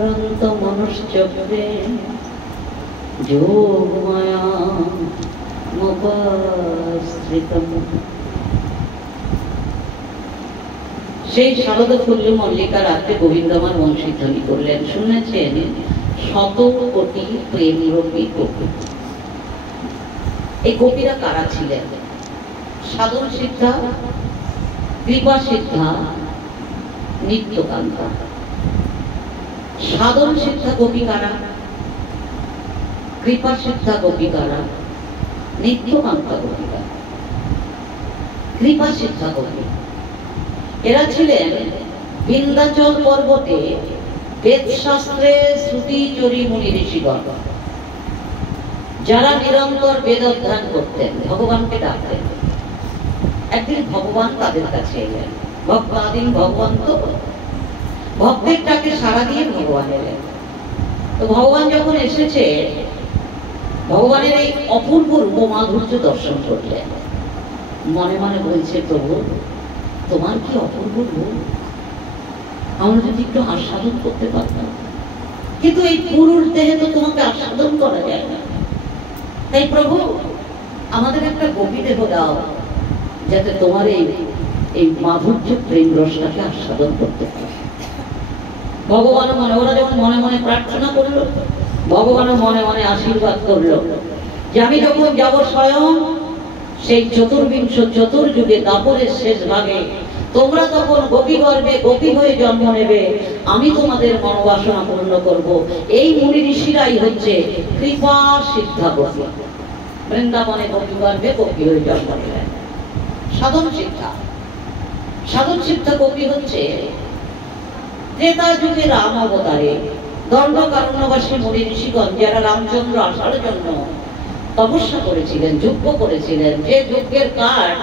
হরন্ত মনুষ্যচক্রে যোগমায়া মুপাশ্রিতম। সেই শারদ ফুল্লি মল্লিকা রাত্রে গোবিন্দমার বংশীধ্বনি করলেন। শুনেছেন ১৭ কোটি প্রেমরূপী গোপী। এই গোপীরা কারা ছিলেন? সাধন সিদ্ধা, কৃপা সিদ্ধা, নিত্যকান্তা। সাধন সিদ্ধা গোপী কারা, কৃপা সিদ্ধা গোপী কারা, নিত্যকান্তা গোপী কারা? কৃপা সিদ্ধা গোপী এরা ছিলেন বিন্ধ্যাচল পর্বতে বেদশাস্ত্রে শ্রুতিচরী মুনি ঋষিগণ, যারা নিরন্তর বেদ অধ্যয়ন করতেন, ভগবানকে ডাকতেন। একদিন ভগবান তাদের কাছে এলেন। ভক্তাদিন ভগবান তো ভক্তের ডাকে সাড়া দিয়ে ভগবান এলেন। তো ভগবান যখন এসেছে, ভগবানের এই অপূর্ব রূপ মাধুর্য দর্শন করলেন। মনে মনে বলছে, প্রভু তোমার কি অপূর্ব রূপ, আমরা যদি একটু আস্বাদন করতে পারতাম। কিন্তু এই পুরুষ দেহে তো তোমাকে আস্বাদন করা যায় না। তাই প্রভু আমাদের একটা গোপী দেহ দাও, যাতে তোমার এই মাধুর্য প্রেম রসটাকে আস্বাদন করতে পারে। ভগবান মনে, ওরা যখন মনে মনে প্রার্থনা করলো, ভগবানও মনে মনে আশীর্বাদ করলো যে আমি যখন যাব স্বয়ং সেই চতুর্বিংশ চতুর্যুগে দাপরের শেষ ভাগে, তোমরা তখন গোপী গর্ভে গোপী হয়ে জন্ম নেবে, আমি তোমাদের মনোবাসনা পূর্ণ করব। এই মুনি ঋষিরাই হচ্ছে কৃপা সিদ্ধা গোপী। বৃন্দাবনে গোপী গর্ভে গোপী হয়ে জন্ম নেবেন। সাধন সিদ্ধা, সাধন সিদ্ধা গোপী হচ্ছে ত্রেতা যুগে রাম অবতারে দণ্ডকারণ্যবাসী মুনি ঋষিগণ, যারা রামচন্দ্র আসার জন্য তপস্যা করেছিলেন, যজ্ঞ করেছিলেন। যে যজ্ঞের কাঠ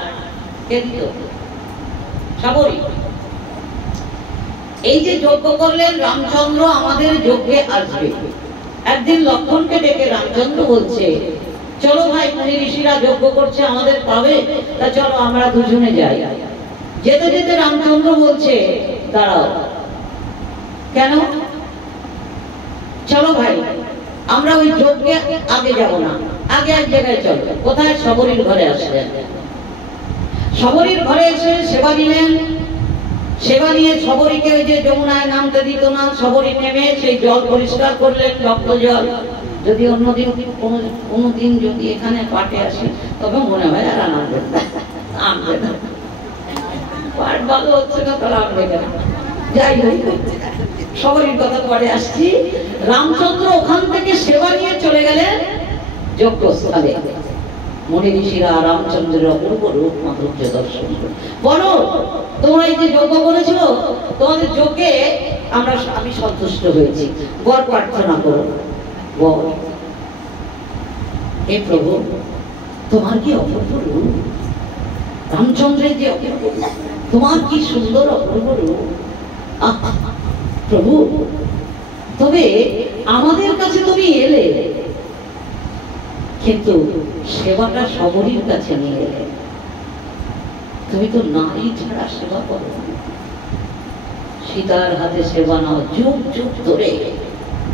কে দিত? সাবরী। এই যে যজ্ঞ করলেন, রামচন্দ্র আমাদের যজ্ঞে আসবে। একদিন লক্ষ্মণকে ডেকে রামচন্দ্র বলছে, চলো ভাই, মুনি ঋষিরা যজ্ঞ করছে, আমাদের পাবে, তা চলো আমরা দুজনে যাই। যেতে যেতে রামচন্দ্র বলছে, দাঁড়াও, কেন? চলো ভাই, আমরা ওই যজ্ঞে আগে যাব না, আগে এক জায়গায় চলো। কোথায়? শবরীর ঘরে আসলেন। শবরীর ঘরে এসে সেবা দিলেন। সেবা নিয়ে শবরীকে ওই যে যমুনায় নামতে দিত না, শবরী নেমে সেই জল পরিষ্কার করলেন, রক্ত জল। যদি অন্যদিন কোনোদিন যদি এখানে পাঠে আসি, তবে মনে হয় আর আনবে না, আনবে না, পাঠ ভালো হচ্ছে না, তারা আনবে কেন? যাই হোক, শবরীর কথা পরে আসছি। রামচন্দ্র ওখান থেকে সেবা নিয়ে চলে গেলেন যজ্ঞস্থলে। মুনি ঋষিরা রামচন্দ্রের অপূর্ব রূপ মাধুর্য দর্শন করে বলো, তোমরা এই যে যজ্ঞ করেছো, তোমাদের যজ্ঞে আমি সন্তুষ্ট হয়েছি, বর প্রার্থনা করো। বর, হে প্রভু, তোমার কি অপূর্ব রূপ, রামচন্দ্রের যে অপূর্ব, তোমার কি সুন্দর অপূর্ব রূপ। প্রভু, তবে আমাদের কাছে তুমি এলে, কিন্তু সেবাটা শবরীর কাছে নিয়ে এলে। তুমি তো নারী ছাড়া সেবা করো, সীতার হাতে সেবা নাও। যুগ যুগ ধরে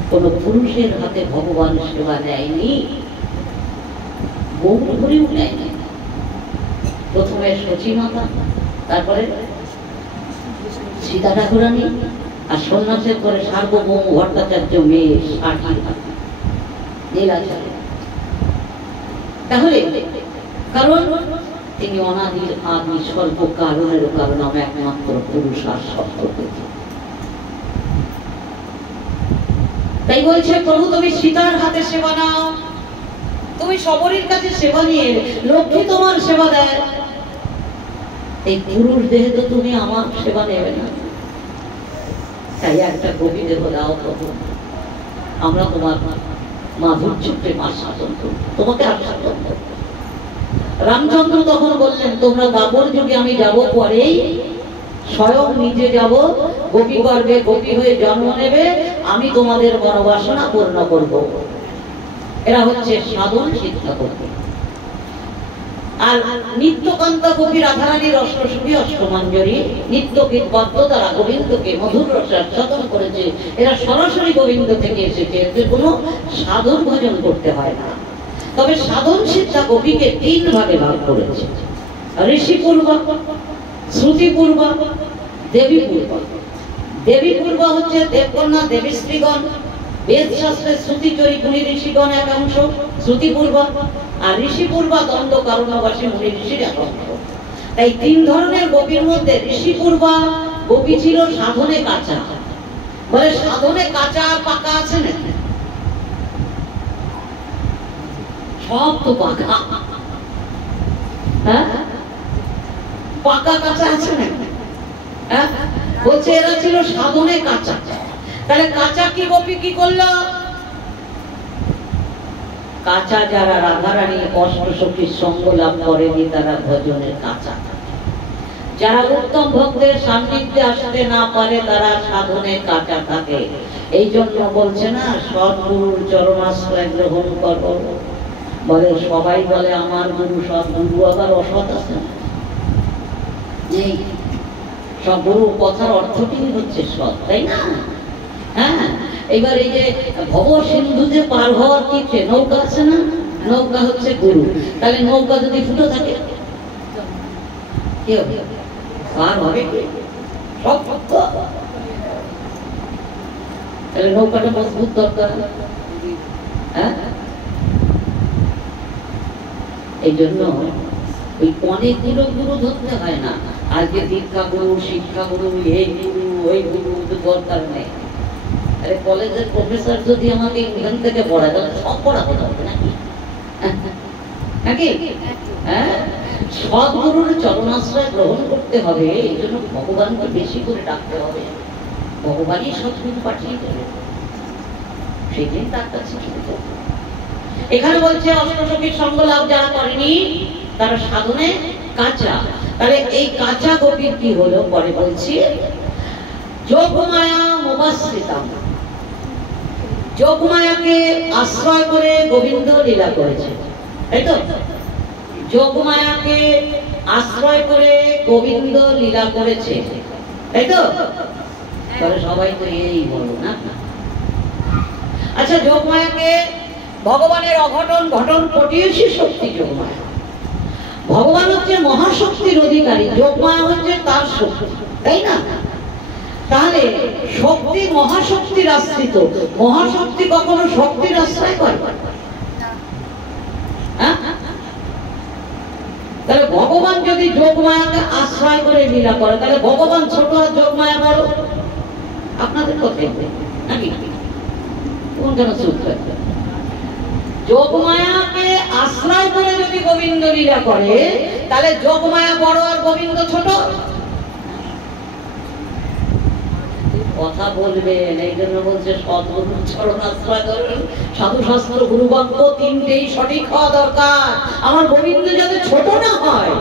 কোন পুরুষের হাতে ভগবান সেবা নেয়নি, বহু ধরেও নেয়নি। প্রথমে সচিমাতা, তারপরে সীতা ঠাকুরানী, আর সন্ন্যাসের পরে সার্বভৌম ভট্টাচার্য মেয়ে ষাটির হাতে নীলাচলে। তাহলে কারণ তিনি অনাদির আদি স্বল্প কারণেরও কারণ একমাত্র পুরুষ আর সত্য। তাই বলছে, প্রভু তুমি সীতার হাতে সেবা নাও, তুমি শবরীর কাছে সেবা নিয়ে লক্ষ্মী তোমার সেবা দেয়। এই পুরুষ দেহে তো তুমি আমার সেবা নেবে না, তাই একটা গোপী দেহ দাও প্রভু, আমরা তোমার মাধুর্য প্রেম আস্বাদন করব, তোমাকে আস্বাদন করব। রামচন্দ্র তখন বললেন, তোমরা দাপর যুগে আমি যাব, পরেই স্বয়ং নিজে যাব, গোপী গর্ভে গোপী হয়ে জন্ম নেবে, আমি তোমাদের মনোবাসনা পূর্ণ করব। এরা হচ্ছে সাধন সিদ্ধা গোপী। আর নিত্যকান্তা কবি রাধারানীর অষ্টসখী অষ্টমাঞ্জরি নিত্যগীত বাদ্য দ্বারা গোবিন্দকে মধুর রসে আস্বাদন করেছে। এরা সরাসরি গোবিন্দ থেকে এসেছে, এদের কোনো সাধন ভজন করতে হয় না। তবে সাধন শিক্ষা কবিকে 3 ভাগে ভাগ করেছে, ঋষি পূর্বা, শ্রুতি পূর্বা, দেবী পূর্বা। দেবী পূর্বা হচ্ছে দেবকন্যা দেবীশ্রীগণ, বেদ শাস্ত্রের শ্রুতিচরী মুনি ঋষিগণ এক অংশ শ্রুতি পূর্বা, আর ঋষি পূর্বা দ্বন্দ্ব কারণবাসী মুনি ঋষির এক অংশ। তাই 3 ধরনের গোপীর মধ্যে ঋষি পূর্বা গোপী ছিল সাধনে কাঁচা। বলে সাধনে কাঁচা আর পাকা আছে না? সব তো পাকা, হ্যাঁ পাকা কাঁচা আছে না? হ্যাঁ বলছে এরা ছিল সাধনে কাঁচা। তাহলে কাঁচা কি গোপী কি করলো? কাঁচা যারা রাধারানী অষ্টসখীর সঙ্গ লাভ করেনি তারা ভজনের কাঁচা। যারা উত্তম ভক্তের সান্নিধ্যে আসতে না পারে তারা সাধনে কাঁচা থাকে। এই জন্য বলছে না সদ্গুরুর চরণাশ্রয় গ্রহণ করো। বলে সবাই বলে আমার গুরু সৎ, গুরু আবার অসৎ আছে না? নেই। সব গুরু কথার অর্থটি হচ্ছে সৎ, তাই না? হ্যাঁ এবার এই যে ভব সিন্ধু যে পার হওয়ার কি নৌকা আছে না, নৌকা হচ্ছে গুরু। তাহলে নৌকা যদি ফুটো থাকে কি হবে? পার হবে কি? সব সত্য। তাহলে নৌকাটা মজবুত দরকার। হ্যাঁ এই জন্য ওই অনেকগুলো গুরু ধরতে হয় না। আজকে দীক্ষা গুরু, শিক্ষা গুরু, এই গুরু ওই গুরু দরকার নেই। আরে কলেজের প্রফেসর যদি আমাকে এখান থেকে পড়ায় তাহলে সব পড়াতে হবে নাকি? নাকি? হ্যাঁ সদ্গুরুর চরণাশ্রয় গ্রহণ করতে হবে। এই জন্য ভগবানকে বেশি করে ডাকতে হবে। ভগবানই সদ্গুরু পাঠিয়ে দেবে, সেদিন তার কাছে ছুটে। এখানে বলছে অষ্টসখীর সঙ্গ লাভ যারা করেনি তারা সাধনে কাঁচা। তাহলে এই কাঁচা গোপীর কি হলো পরে বলছি। যোগমায়া মোবাশ্রিতাম, যোগমায়াকে আশ্রয় করে গোবিন্দ লীলা করেছে, তাই তো? যোগমায়াকে আশ্রয় করে গোবিন্দ লীলা করেছে, তাই তো? তাহলে সবাই তো এই বলো না? আচ্ছা যোগমায়াকে ভগবানের অঘটন ঘটন ঘটিয়েছে শক্তি যোগমায়া। ভগবান হচ্ছে মহাশক্তির অধিকারী, যোগমায়া হচ্ছে তার শক্তি, তাই না? তাহলে শক্তি মহাশক্তির আশ্রিত, মহাশক্তি কখনো শক্তির আশ্রয় করে? তাহলে ভগবান যদি যোগমায়াকে আশ্রয় করে লীলা করে তাহলে ভগবান ছোট আর যোগমায়া বড়? আপনাদের কথাই নাকি? কোন কেন চুপ থাকবে? যোগমায়াকে আশ্রয় করে যদি গোবিন্দ লীলা করে তাহলে যোগমায়া বড় আর গোবিন্দ ছোট? কথা বলবেন, এই জন্য বলছে সদ্গুরুর চরণ আশ্রয় ধরুন, সাধু শাস্ত্র গুরু বাক্য 3টেই সঠিক হওয়া দরকার। আমার গোবিন্দ যাতে ছোট না হয়।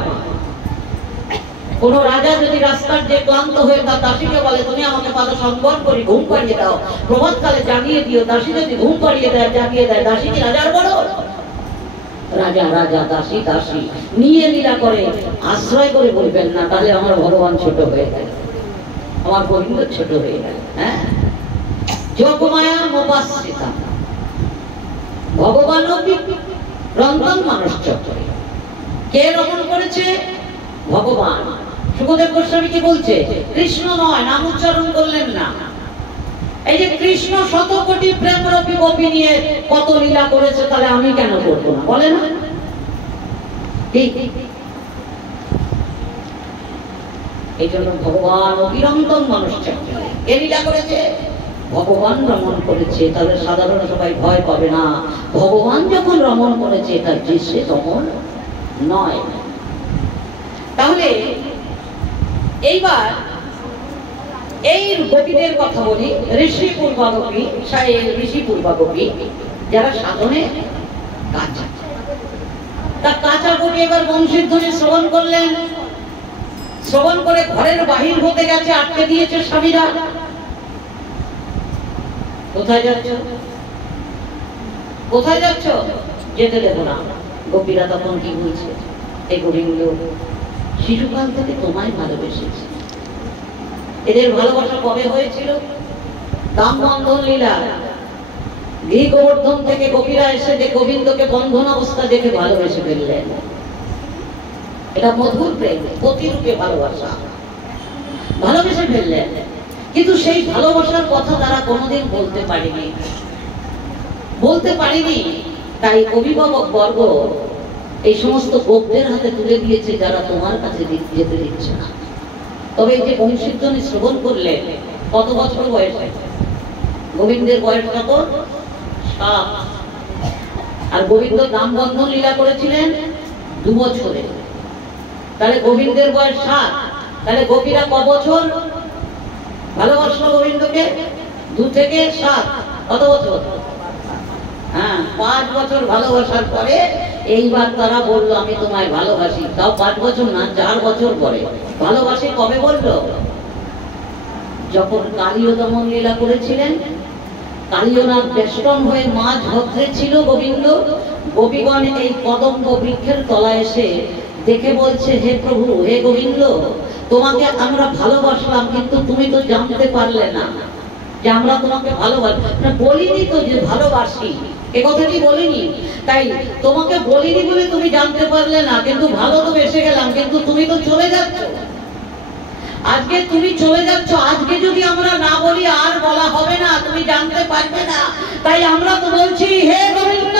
কোন রাজা যদি রাস্তার যে ক্লান্ত হয়ে তার দাসীকে বলে তুমি আমাকে পাদ সম্বর করে ঘুম পাড়িয়ে দাও, প্রভাতকালে জাগিয়ে দিও, দাসী যদি ঘুম পাড়িয়ে দেয় জাগিয়ে দেয়, দাসী কি রাজার বড়? রাজা রাজা, দাসী দাসী। নিয়ে লীলা করে আশ্রয় করে বলবেন না তাহলে আমার ভগবান ছোট হয়ে গেল, আমার গোবিন্দ ছোট হয়ে গেল। হ্যাঁ যোগমায়া মোপাশ্রিতা, ভগবান রন্ধন মানুষ চক্রে। কে রমণ করেছে? ভগবান। সুখদেব গোস্বামী কি বলছে? কৃষ্ণ নয়, নাম উচ্চারণ করলেন না। এই যে কৃষ্ণ শত কোটি প্রেম রূপী গোপী নিয়ে কত লীলা করেছে, তাহলে আমি কেন করবো না? বলে না? এই জন্য ভগবান অবিরন্তন মানুষ চক্রে কে লীলা করেছে? ভগবান রমণ করেছে। তাহলে সাধারণ সবাই ভয় পাবে না। ভগবান যখন রমণ করেছে তার দৃশ্যে রমণ নয়। তাহলে এইবার এই গোপীদের কথা বলি। ঋষি পূর্বা গোপী, ঋষি পূর্বা গোপী যারা সাধনে কাঁচা। তা কাঁচা গোপী এবার বংশীধ্বনি শ্রবণ করলেন, শ্রবণ করে ঘরের বাহির হতে গেছে, আটকে দিয়েছে স্বামীরা। কোথায় যাচ্ছ? কোথায় যাচ্ছ? যেতে দেব না। গোপীরা তখন কি বলছে? এই গোবিন্দ শিশুকাল থেকে তোমায় ভালোবেসেছে। এদের ভালোবাসা কবে হয়েছিল? দাম বন্ধন লীলা। ঘি গোবর্ধন থেকে গোপীরা এসে যে গোবিন্দকে বন্ধন অবস্থা দেখে ভালোবেসে ফেললেন। এটা মধুর প্রেম, প্রতিরূপে ভালোবাসা, ভালোবেসে ফেললেন। কিন্তু সেই ভালোবাসার কথা তারা কোনোদিন বলতে পারেনি। তাই অভিভাবক বর্গ এই সমস্ত গোপদের হাতে তুলে দিয়েছে, যারা তোমার কাছে যেতে দিচ্ছে না। তবে এই যে বংশীধ্বনি শ্রবণ করলে, কত বছর বয়সে? গোবিন্দের বয়স কত? 7। আর গোবিন্দ নাম বন্ধন লীলা করেছিলেন 2 বছরে। তাহলে গোবিন্দের বয়স 7। তাহলে গোপীরা ক বছর ভালোবাসলো গোবিন্দকে? 2 থেকে 7, কত বছর? হ্যাঁ, 5 বছর ভালোবাসার পরে এইবার তারা বললো আমি তোমায় ভালোবাসি। তাও 5 বছর না, 4 বছর পরে। ভালোবাসি কবে বললো? যখন কালীয় দমন লীলা করেছিলেন। কালীয়নাথ বেষ্টন হয়ে মাঝ ভদ্রে ছিল গোবিন্দ। গোপীগণ এই কদম্ব বৃক্ষের তলায় এসে দেখে বলছে, হে প্রভু, হে গোবিন্দ, তোমাকে আমরা ভালোবাসলাম, কিন্তু তুমি তো জানতে পারলে না যে আমরা তোমাকে ভালোবাসি। বলিনি তো যে ভালোবাসি, এ কথাটি বলিনি। তাই তোমাকে বলিনি বলে তুমি জানতে পারলে না, কিন্তু ভালো তো বেসে গেলাম, কিন্তু তুমি তো চলে যাচ্ছ। আজকে তুমি চলে যাচ্ছ, আজকে যদি আমরা না বলি আর বলা হবে না, তুমি জানতে পারবে না। তাই আমরা তো বলছি, হে গোবিন্দ,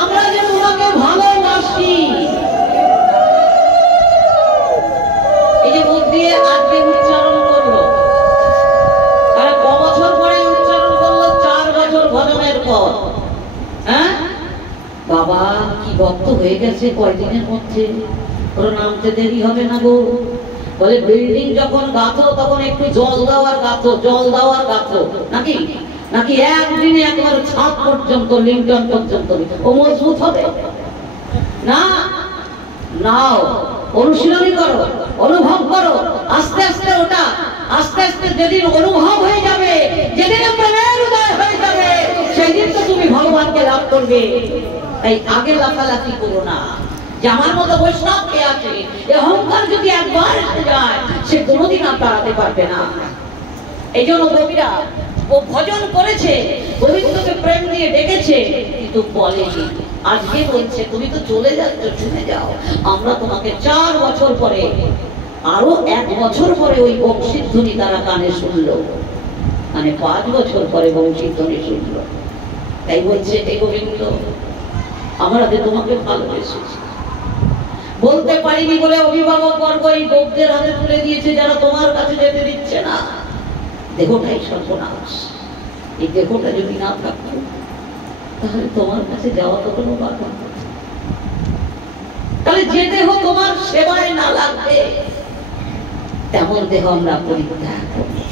আমরা যে তোমাকে ভালোবাসি। এই যে মুখ দিয়ে আজকে উচ্চারণ করলো, তারা ক বছর পরে উচ্চারণ করলো? 4 বছর ভজনের পর। হ্যাঁ বাবা, কি ভক্ত হয়ে গেছে কয়দিনের মধ্যে, ওরা নামতে দেরি হবে না গো। বলে বিল্ডিং যখন গাঁথো তখন একটু জল দেওয়ার গাঁথো, নাকি একদিনে একবার ছাদ পর্যন্ত, লিঙ্গন পর্যন্ত ও মজবুত হবে না। নাও, অনুশীলনী করো, অনুভব করো, আস্তে আস্তে ওটা, আস্তে আস্তে যেদিন অনুভব হয়ে যাবে, যেদিন প্রেমের উদয় হয়ে যাবে, সেদিন তো তুমি ভগবানকে লাভ করবে। তাই আগে লাফালাফি করো না যে আমার মতো বৈষ্ণব কে আছে। এই অহংকার যদি একবার এসে যায়, সে কোনোদিন আর তাড়াতে পারবে না। এই জন্য গোপীরা ও ভজন করেছে, গোবিন্দকে প্রেম দিয়ে ডেকেছে, কিন্তু বলেনি। আজকে বলছে, তুমি তো চলে যাচ্ছ, শুনে যাও, আমরা তোমাকে 4 বছর পরে, আরো 1 বছর পরে ওই বংশীধ্বনি তারা কানে শুনলো। মানে 5 বছর পরে বংশীধ্বনি শুনলো। তাই বলছে, হে গোবিন্দ, আমরা যে তোমাকে ভালোবেসেছি, বলতে পারিনি বলে অভিভাবক বর্গ এই গোপদের হাতে তুলে দিয়েছে, যারা তোমার কাছে যেতে দিচ্ছে না। দেহটাই সর্বনাশ। এই দেহটা যদি না থাকতো, তাহলে তোমার কাছে যাওয়া তো কোনো বাধা। তাহলে যে দেহ তোমার সেবায় না লাগবে, তেমন দেহ আমরা পরিত্যাগ করি।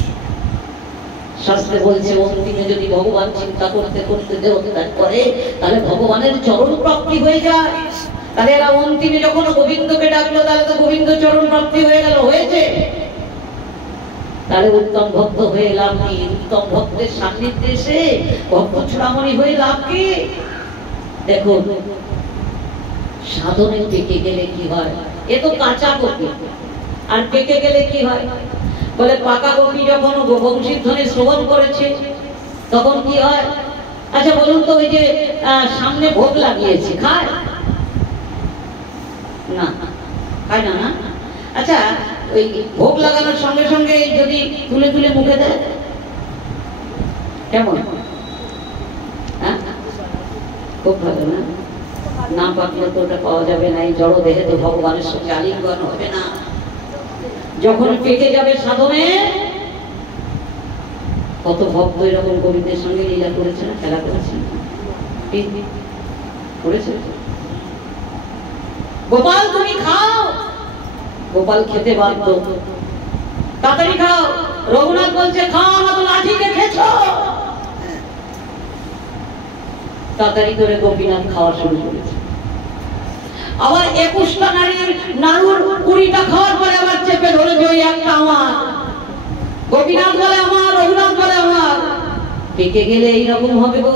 শাস্ত্রে বলছে, অন্তিমে যদি ভগবান চিন্তা করতে করতে দেহ ত্যাগ করে, তাহলে ভগবানের চরণ প্রাপ্তি হয়ে যায়। তাহলে এরা অন্তিমে যখন গোবিন্দকে ডাকলো, তাহলে তো গোবিন্দ চরণ প্রাপ্তি হয়ে গেল, হয়েছে। তাহলে উত্তম ভক্ত হয়ে লাভ কি? উত্তম ভক্তের সান্নিধ্যে এসে ভক্ত চূড়ামণি হয়ে লাভ কি? দেখো, সাধনে পেকে গেলে কি হয়? এ তো কাঁচা গোপী, আর পেকে গেলে কি হয়? বলে পাকা গোপী যখন বংশীধ্বনি শ্রবণ করেছে, তখন কি হয়? আচ্ছা বলুন তো, ওই যে সামনে ভোগ লাগিয়েছে, খায় না? খায় না, না? আচ্ছা, ওই ভোগ লাগানোর সঙ্গে সঙ্গে যদি তুলে তুলে মুখে দেয়, কেমন? হ্যাঁ, খুব ভালো না? না পাকলে তো ওটা পাওয়া যাবে না। এই জড় দেহে তো ভগবানের সঙ্গে আলিঙ্গন হবে না। যখন পেকে যাবে সাধনে, কত ভক্ত এরকম গোবিন্দের সঙ্গে লীলা করেছে না, খেলা করেছে, করেছে। গোপাল তুমি খাও, গোপাল খেতে বাধ্য, তাড়াতাড়ি খাও। রঘুনাথ বলছে, খাও না তো লাঠিকে খেছ। তাড়াতাড়ি করে গোপীনাথ খাওয়া শুরু করেছে। আবার 21টা নাড়ুর 20টা খাওয়ার পরে আবার চেপে ধরে ওই একটা আমার। গোপীনাথ বলে আমার, রঘুনাথ বলে আমার। পেকে গেলে এইরকম হবে গো।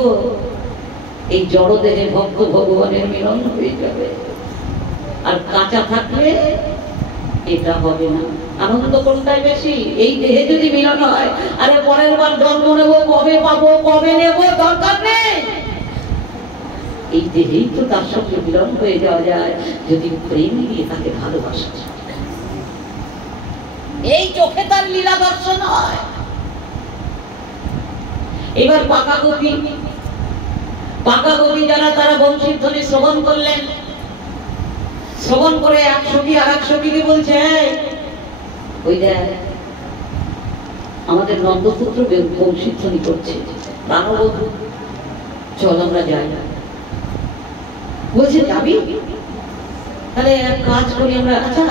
এই জড় দেহে ভক্ত ভগবানের মিলন হয়ে যাবে। আর কাঁচা থাকলে এটা হবে না। আনন্দ কোনটাই বেশি? এই দেহে যদি মিলন হয়, আরে পরের বার জন্ম নেবো, কবে পাবো, কবে নেব, দরকার নেই। এই দেহেই তো তার সঙ্গে মিলন হয়ে যাওয়া যায় যদি প্রেম দিয়ে তাকে ভালোবাসা যায়। এই চোখে তার লীলা দর্শন হয়। এবার পাকা গোপী যারা, তারা বংশীর ধ্বনি শ্রবণ করলেন। শ্রবণ করে এক সখী আর এক সখীকে বলছে, ওই দেখ আমাদের নন্দপুত্র বংশীর ধ্বনি করছে, প্রাণবধূ, চল আমরা যাই। বলছে যাবি? তাহলে এক কাজ করি আমরা, আচ্ছা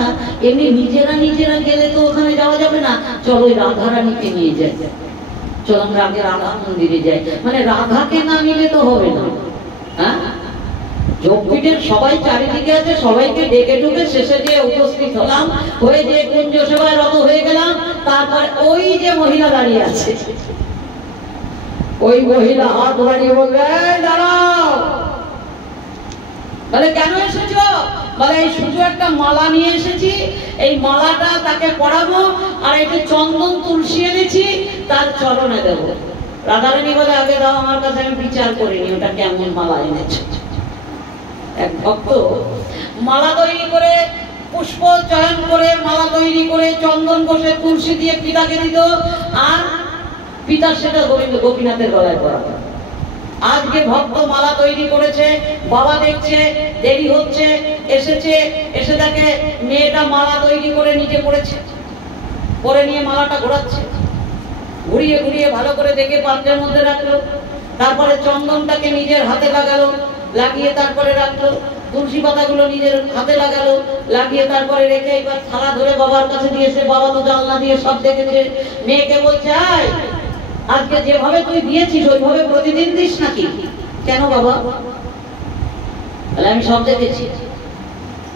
এমনি নিজেরা গেলে তো ওখানে যাওয়া যাবে না, চল ওই রাধারানীকে নিয়ে যাই, চল আমরা আগে রাধা মন্দিরে যাই। মানে রাধাকে না নিলে তো হবে না। হ্যাঁ, যোগপীঠের সবাই চারিদিকে আছে, সবাইকে ডেকে ডুকে শেষে যে উপস্থিত হলাম, হয়ে যে কুঞ্জ সেবায় রত হয়ে গেলাম, তারপর ওই যে মহিলা দাঁড়িয়ে আছে, ওই মহিলা হাত বাড়িয়ে বলবে, দাঁড়াও। বলে কেন এসেছো? বলে এই শুধু একটা মালা নিয়ে এসেছি, এই মালাটা তাকে পরাবো, আর একটু চন্দন তুলসী এনেছি, তার চরণে দেবো। রাধারানী বলে আগে দাও আমার কাছে, আমি বিচার করিনি ওটা কেমন মালা এনেছে। এক ভক্ত মালা তৈরি করে, পুষ্প চয়ন করে, মালা তৈরি করে, চন্দন ঘষে তুলসী দিয়ে পিতাকে দিত, আর পিতা সেটা গোপীনাথের গলায় পরাতো। আজকে ভক্ত মালা তৈরি করেছে, বাবা দেখছে দেরি হচ্ছে, এসে তাকে মেয়েটা মালা তৈরি করে নিজে পড়েছে, পরে নিয়ে মালাটা ঘোরাচ্ছে, ঘুরিয়ে ঘুরিয়ে ভালো করে দেখে পাত্রের মধ্যে রাখলো, তারপরে চন্দনটাকে নিজের হাতে লাগালো, লাগিয়ে তারপরে রাখলো, তুলসী পাতাগুলো নিজের হাতে লাগালো, লাগিয়ে তারপরে রেখে এবার থালা ধরে বাবার কাছে দিয়েছে। বাবা তো জানলা দিয়ে সব দেখেছে। মেয়েকে বলছে, আজকে যেভাবে তুই দিয়েছিস ওইভাবে প্রতিদিন দিস নাকি? কেন বাবা? আমি সব দেখেছি।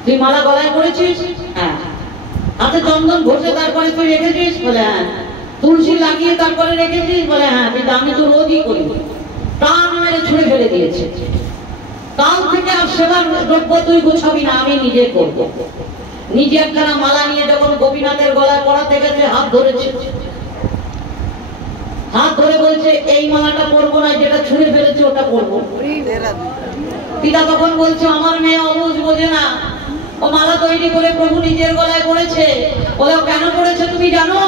তুই মালা গলায় পড়েছিস? হ্যাঁ। হাতে চন্দন ঘষে তারপরে তুই রেখেছিস? বলে হ্যাঁ। তুলসী লাগিয়ে তারপরে রেখেছিস? বলে হ্যাঁ। কিন্তু আমি তো রোজই করি। টান মেরে ছুঁড়ে ফেলে দিয়েছে। কাল থেকে আর সেবার দ্রব্য তুই গোছাবি না, আমি নিজে করব। নিজে একখানা মালা নিয়ে যখন গোপীনাথের গলায় পড়াতে গেছে, হাত ধরেছে, হাত ধরে বলছে এই মালাটা পরবো না, যেটা ছুঁড়ে ফেলেছে ওটা পরবো। পিতা তখন বলছে আমার মেয়ে অবুঝ, বোঝে না, ও মালা তৈরি করে প্রভু নিজের গলায় পড়েছে। বলে কেন পড়েছে তুমি জানো?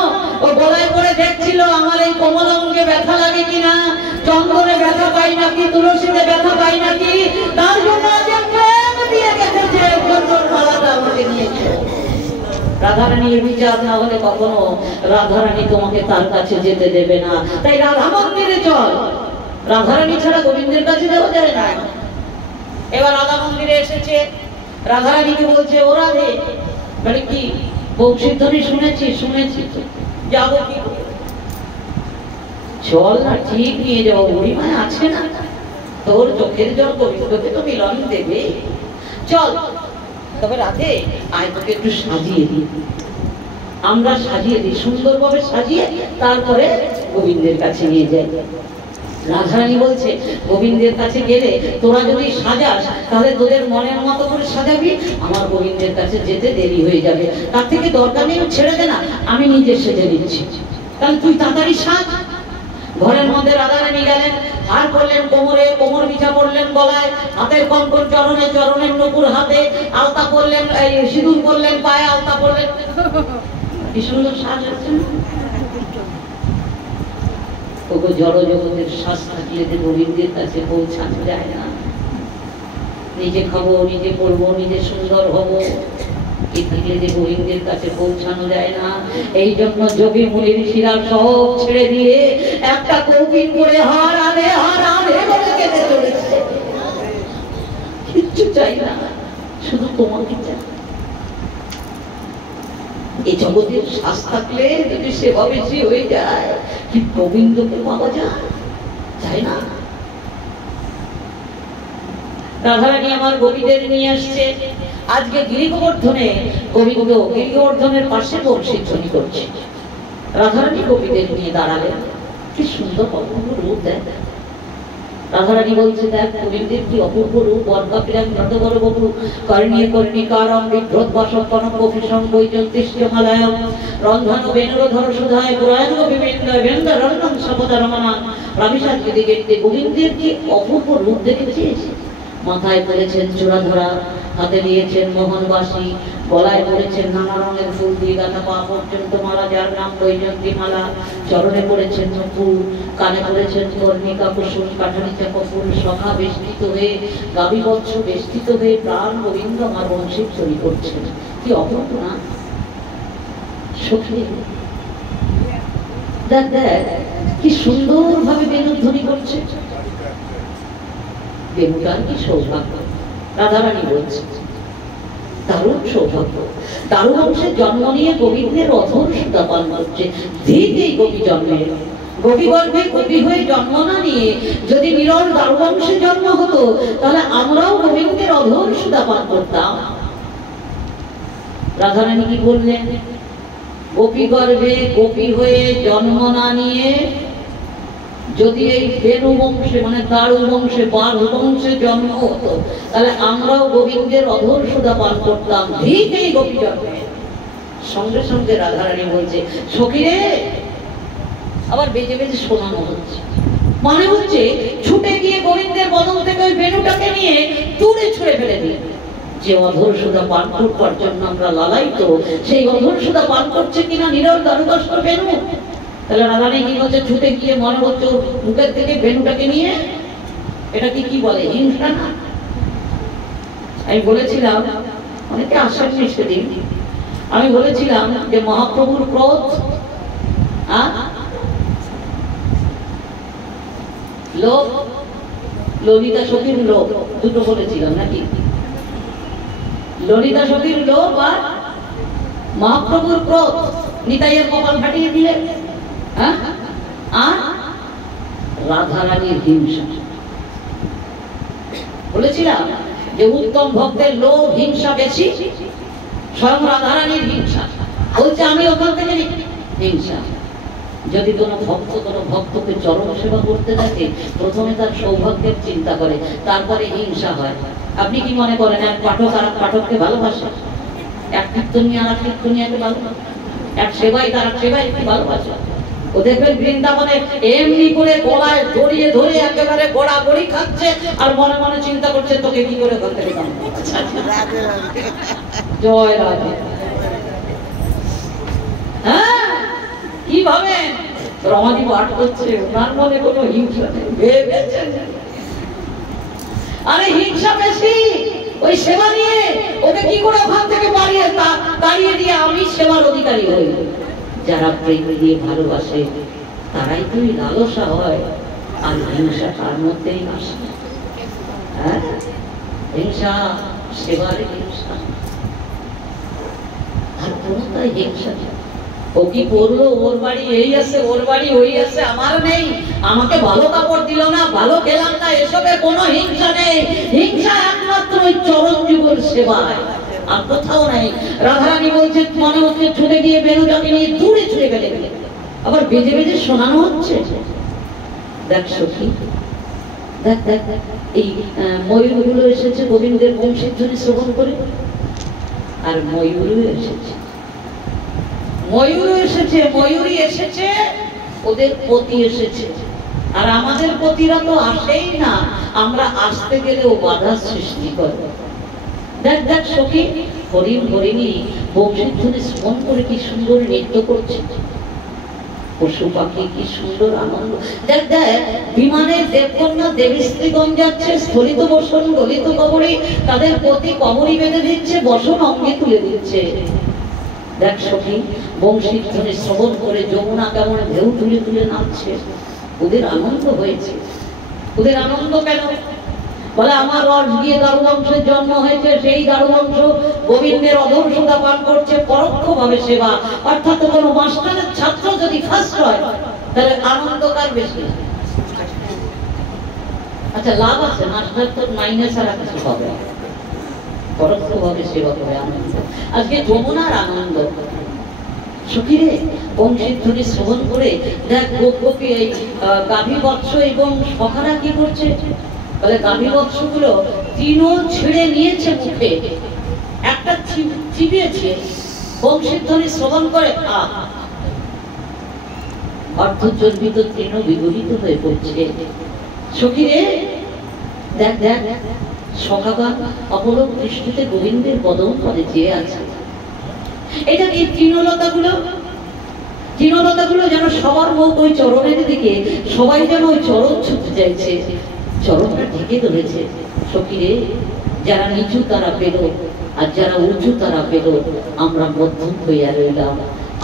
ও গলায় পড়ে দেখছিল আমার এই কোমল অঙ্গে ব্যথা লাগে কিনা, চন্দনে ব্যথা পাই নাকি, তুলসীতে ব্যথা পাই নাকি, তার জন্য প্রেম দিয়ে গেছে, মালাটা আমাকে নিয়েছে। রাধারানীর বিচার না হলে কখনো রাধারানী তোমাকে তার কাছে যেতে দেবে না। তাই রাধা মন্দিরে চল, রাধারানী ছাড়া গোবিন্দের কাছে যাওয়া যায় না। এবার রাধা মন্দিরে এসেছে, রাধারানীকে বলছে, ও রাধে, বলে কি? বংশীর ধ্বনি শুনেছি, যাবো কি? চল না, ঠিক নিয়ে যাবো, বুড়িমা আছে না, তোর চোখের জল গোবিন্দকে তো মিলন দেবে, চল। তবে রাধে আয়, তোকে একটু সাজিয়ে দিই, আমরা সাজিয়ে দিই, সুন্দরভাবে সাজিয়ে তারপরে গোবিন্দের কাছে নিয়ে যাই। রাধারানী বলছে, গোবিন্দের কাছে গেলে তোরা যদি সাজাস তাহলে তোদের মনের মতো করে সাজাবি, আমার গোবিন্দের কাছে যেতে দেরি হয়ে যাবে, তার থেকে দরকার নেই, ছেড়ে দে না, আমি নিজে সেজে দিচ্ছি, তাহলে তুই তাড়াতাড়ি সাজ। ঘরের মধ্যে রাধারানী গেলেন, হার করলেন কোমরে, কোমর বিছা পড়লেন গলায়, হাতের কঙ্কর চরণে, চরণের নুপুর হাতে, আলতা পরলেন, সিঁদুর পরলেন পায়ে, আলতা পরলেন। কি সুন্দর সাজ হচ্ছে না? ওগো জড় জগতের শ্বাস থাকলে যে গোবিন্দের কাছে পৌঁছানো যায় না। নিজে খাবো, নিজে করবো, নিজে সুন্দর হবো, এই থাকলে যে গোবিন্দের কাছে পৌঁছানো যায় না। এই জন্য যোগী মুনি ঋষিরা সব ছেড়ে দিয়ে একটা কৌপিন করে হার আনে বলে কেটে চলেছে। কিচ্ছু চাই না, শুধু তোমাকে চাই। এই জগতের শ্বাস থাকলে যদি সেবা বেশি হয়ে যায়, কি গোবিন্দকে পাওয়া যায়? চাই না। রাধারানী আমার গোপীদের নিয়ে আসছে। আজকে গিরিগোবর্ধনে গোবিন্দ গিরিগোবর্ধনের পাশে বংশী ধ্বনি করছে। রাধারানী গোপীদের নিয়ে দাঁড়ালেন, কি সুন্দর অপূর্ব রূপ দেন। রাধারানী বলছে, দেখ গোবিন্দের কি অপূর্ব রূপ, বর্গাপিরাং যতবর বপু কর্ণীয় কর্ণিকারম বিভ্রত বসত্তনম কপিসং বৈজন্তিষ্ঠমালয়ম রন্ধন বেনুরধর সুধায় পুরায়ণ বিবেন্দ্র বেন্দ্ররণং সপদরমণাং রাবিষাদ গিরিগিরিতে। গোবিন্দের কি অপূর্ব রূপ দেখেছিস? মাথায় পড়েছেন চূড়াধরা, হাতে নিয়েছেন মোহনবাসী, গলায় পড়েছেন নানা রঙের ফুল দিয়ে গাঁথা পা পর্যন্ত মালা, যার নাম বৈজন্তী মালা, চরণে পড়েছেন ফুল, কানে পড়েছেন কর্ণিকা কুসুম কাঠারিচা ফুল, সখা বেষ্টিত হয়ে গাভী বৎস বেষ্টিত হয়ে প্রাণ গোবিন্দ আমার বংশীর চুরি করছেন। কি অপূর্ব না সখী! দেখ দেখ কি সুন্দর ভাবে বেণুধ্বনি করছে। বেণুটার কি সৌভাগ্য! রাধারানী বলছে দারুণ সৌভাগ্য, দারু বংশের জন্ম নিয়ে গোবিন্দের অধর সুতা পান করছে। ঠিক এই গোপী জন্মের, গোপী গর্ভে গোপী হয়ে জন্ম না নিয়ে যদি নিরল দারু বংশে জন্ম হতো, তাহলে আমরাও গোবিন্দের অধর সুতা পান করতাম। রাধারানী কি বললেন? গোপী গর্ভে গোপী হয়ে জন্ম না নিয়ে যদি এই বেণু বংশে মানে দারু বংশে বাঘ বংশে জন্ম হতো, তাহলে আমরাও গোবিন্দের অধর সুধা পান করতাম। ঠিক এই গোপী জন্মে। সঙ্গে সঙ্গে রাধারানী বলছে, সখী রে, আবার বেজে বেজে শোনানো হচ্ছে, মানে হচ্ছে ছুটে গিয়ে গোবিন্দের বদন থেকে ওই বেণুটাকে নিয়ে দূরে ছুঁড়ে ফেলে দিলেন। যে অধর সুধা পান করবার জন্য আমরা লালায়িত, সেই অধর সুধা পান করছে কিনা নিরল দারুদস্ত বেণু। তাহলে রাধারানী কি বলছে? ছুটে গিয়ে মনে হচ্ছে মুখের থেকে বেণুটাকে নিয়ে, এটাকে কি বলে? হিংসা না? আমি বলেছিলাম, অনেকে আশ্বাস সেদিন আমি বলেছিলাম যে মহাপ্রভুর ক্রোধ লোভ, ললিতা সখীর লোভ, দুটো বলেছিলাম নাকি? ললিতা সখীর লোভ আর মহাপ্রভুর ক্রোধ নিতাইয়ের কপাল ফাটিয়ে দিলেন। রাধারানীর হিংসা। বলেছিলাম যে উত্তম ভক্তের লোভ হিংসা বেশি, স্বয়ং রাধারানীর হিংসা। বলছে আমি ওখান থেকে হিংসা। যদি কোনো ভক্তকে চরম সেবা করতে দেখে, প্রথমে তার সৌভাগ্যের চিন্তা করে, তারপরে হিংসা হয়। আপনি কি মনে করেন এক পাঠক আর এক পাঠককে ভালোবাসে? এক কীর্তনিয়া আর এক কীর্তনিয়াকে ভালোবাসে? এক সেবাই তার এক সেবাইকে ভালোবাসে? ও দেখবেন বৃন্দাবনে এমনি করে গলায় জড়িয়ে ধরে একেবারে গোড়াগড়ি খাচ্ছে, আর মনে মনে চিন্তা করছে তোকে কি করে করতে পেতাম। জয় রাধে। হ্যাঁ, কিভাবে রমাদি পাঠ করছে, ওনার মনে কোনো হিংসা নেই। আরে হিংসা বেশি ওই সেবা নিয়ে। ওকে কি করে ওখান থেকে দাঁড়িয়ে দিয়ে আমি সেবার অধিকারী হই। যারা প্রেম দিয়ে ভালোবাসে তারাই তো লালসা হয়, আর হিংসা তার মধ্যেই আসে। হ্যাঁ, হিংসা, সেবারে হিংসা, আর কোনটাই হিংসা নেই। ও কি করলো, ওর বাড়ি এই আছে, ওর বাড়ি ওই আছে, আমার নেই, আমাকে ভালো কাপড় দিল না, ভালো খেলাম না, এসবে কোনো হিংসা নেই। হিংসা একমাত্র ওই চরণ যুগল সেবায়, আর কোথাও নাই। রাধারানী বলছে মনে হচ্ছে ছুটে গিয়ে বেণুটাকে নিয়ে দূরে ছুটে ফেলে দিলেন। আবার বেজে বেজে শোনানো হচ্ছে। দেখ সখী, দেখ দেখ এই ময়ূরগুলো এসেছে গোবিন্দের বংশের জন্য শ্রবণ করে, আর ময়ূরও এসেছে, ময়ূরও এসেছে, ময়ূরী এসেছে, ওদের পতি এসেছে। আর আমাদের পতিরা তো আসেই না, আমরা আসতে গেলেও বাধা সৃষ্টি করে। দেখ দেখ সখী, হরিণ হরিণী বংশের ধ্বনি শ্রবণ করে কি সুন্দর নৃত্য করছে। পশু পাখি কি সুন্দর আনন্দ। দেখ দেখ বিমানে দেবকন্যা দেবী স্ত্রীগণ যাচ্ছে, স্থলিত বসন গলিত কবরী, তাদের প্রতি কবরী বেঁধে দিচ্ছে, বসন অঙ্গে তুলে দিচ্ছে। দেখ সখী, বংশীর ধ্বনি শ্রবণ করে যমুনা কেমন ঢেউ তুলে তুলে নাচছে। ওদের আনন্দ হয়েছে। ওদের আনন্দ কেন? বলে আমার রস গিয়ে দারু বংশের জন্ম হয়েছে, সেই দারু বংশ গোবিন্দের অধর সুধা পান করছে, পরোক্ষভাবে সেবা। অর্থাৎ কোনো মাস্টারের ছাত্র যদি ফার্স্ট হয়, তাহলে আনন্দ কার বেশি? আচ্ছা, লাভ আছে, মাস্টার তো মাইনাস আর কিছু হবে, পরোক্ষভাবে সেবা করে আনন্দ। আজকে যমুনার আনন্দ, সখীরে বংশীর ধ্বনি শ্রবণ করে দেখ গোপী এই গাভী বৎস এবং সখারা কি করছে, বলে গাভী বৎস গুলো তৃণ ছিঁড়ে নিয়েছে মুখে, একটা চিবিয়েছে, বংশীর ধ্বনি শ্রবণ করে অর্ধচর্বিত তৃণ বিগলিত হয়ে পড়ছে। সখীরে দেখ দেখ সখাগণ অপলক দৃষ্টিতে গোবিন্দের পদম পদে চেয়ে আছে। এটা কি তৃণলতাগুলো যেন সবার মুখ ওই চরণের দিকে, সবাই যেন ওই চরণ ছুটতে চাইছে, চরণটা ঢেকে ধরেছে। সখীরে যারা নিচু তারা পেল, আর যারা উঁচু তারা পেল, আমরা মধ্যম হইয়া রইলাম,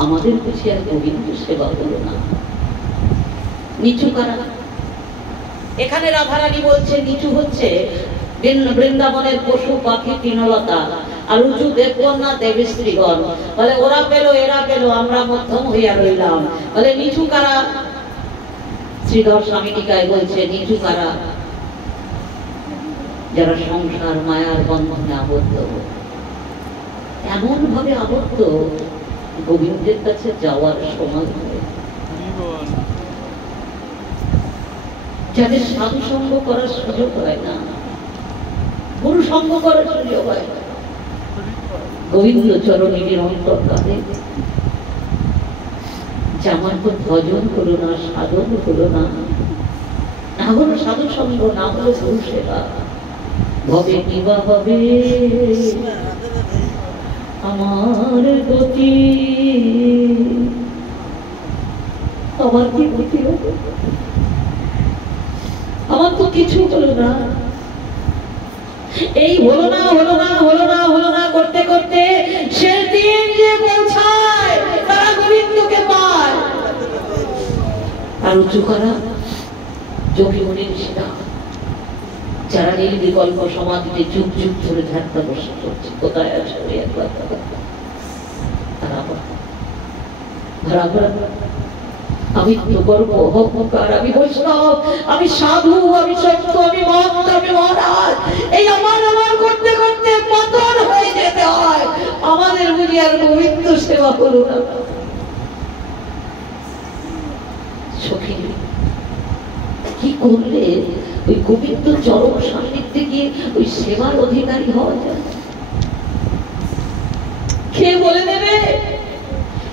আমাদের বুঝি আর গোবিন্দ সেবা হলো না। নিচু কারা? এখানে রাধারানী বলছে নিচু হচ্ছে বৃন্দাবনের পশু পাখি তৃণলতা, আর উঁচু দেবকন্যা দেবী স্ত্রীগণ। বলে ওরা পেল এরা পেল, আমরা মধ্যম হইয়া রইলাম। বলে নিচু কারা? শ্রীধর স্বামী টিকায় বলছে নিচু কারা? যারা সংসার মায়ার বন্ধনে আবদ্ধ, এমন ভাবে আবদ্ধ গোবিন্দের কাছে যাওয়ার সময় হয়, যাদের সাধু সঙ্গ করার সুযোগ হয় না, গুরু সঙ্গ করার সুযোগ হয় না, গোবিন্দ চরণের অন্তর কাঁদে যে আমার তো ভজন হলো না, সাধন হলো না, না হলো সাধু সঙ্গ, না হলো গুরু সেবা, ভবে কিবা হবে আমার গতি, আমার কি গতি হবে? আমার তো কিছু হলো না। এই হলো না হলো না হলো না হলো না করতে করতে শেষ দিন যে পৌঁছায় তারা গোবিন্দকে পায়। আর উঁচু করা যোগী মুনির সেটা, যারা নির্বিকল্প সমাধিতে যুগ যুগ ধরে ধ্যানটা বসে করছে, কোথায় আছে একবার আমি তো গর্ব অহংকার, আমি বৈষ্ণব, আমি সাধু, আমি সত্য, আমি মহন্ত, আমি মহারাজ, এই আমার আমার করতে করতে পতন হয়ে যেতে হয়। আমাদের বুঝি আর গোবিন্দ সেবা হলো না। সখী কি করলে ওই গোবিন্দ চরম সান্নিধ্যে গিয়ে ওই সেবার অধিকারী হওয়া যায়? কে বলে দেবে?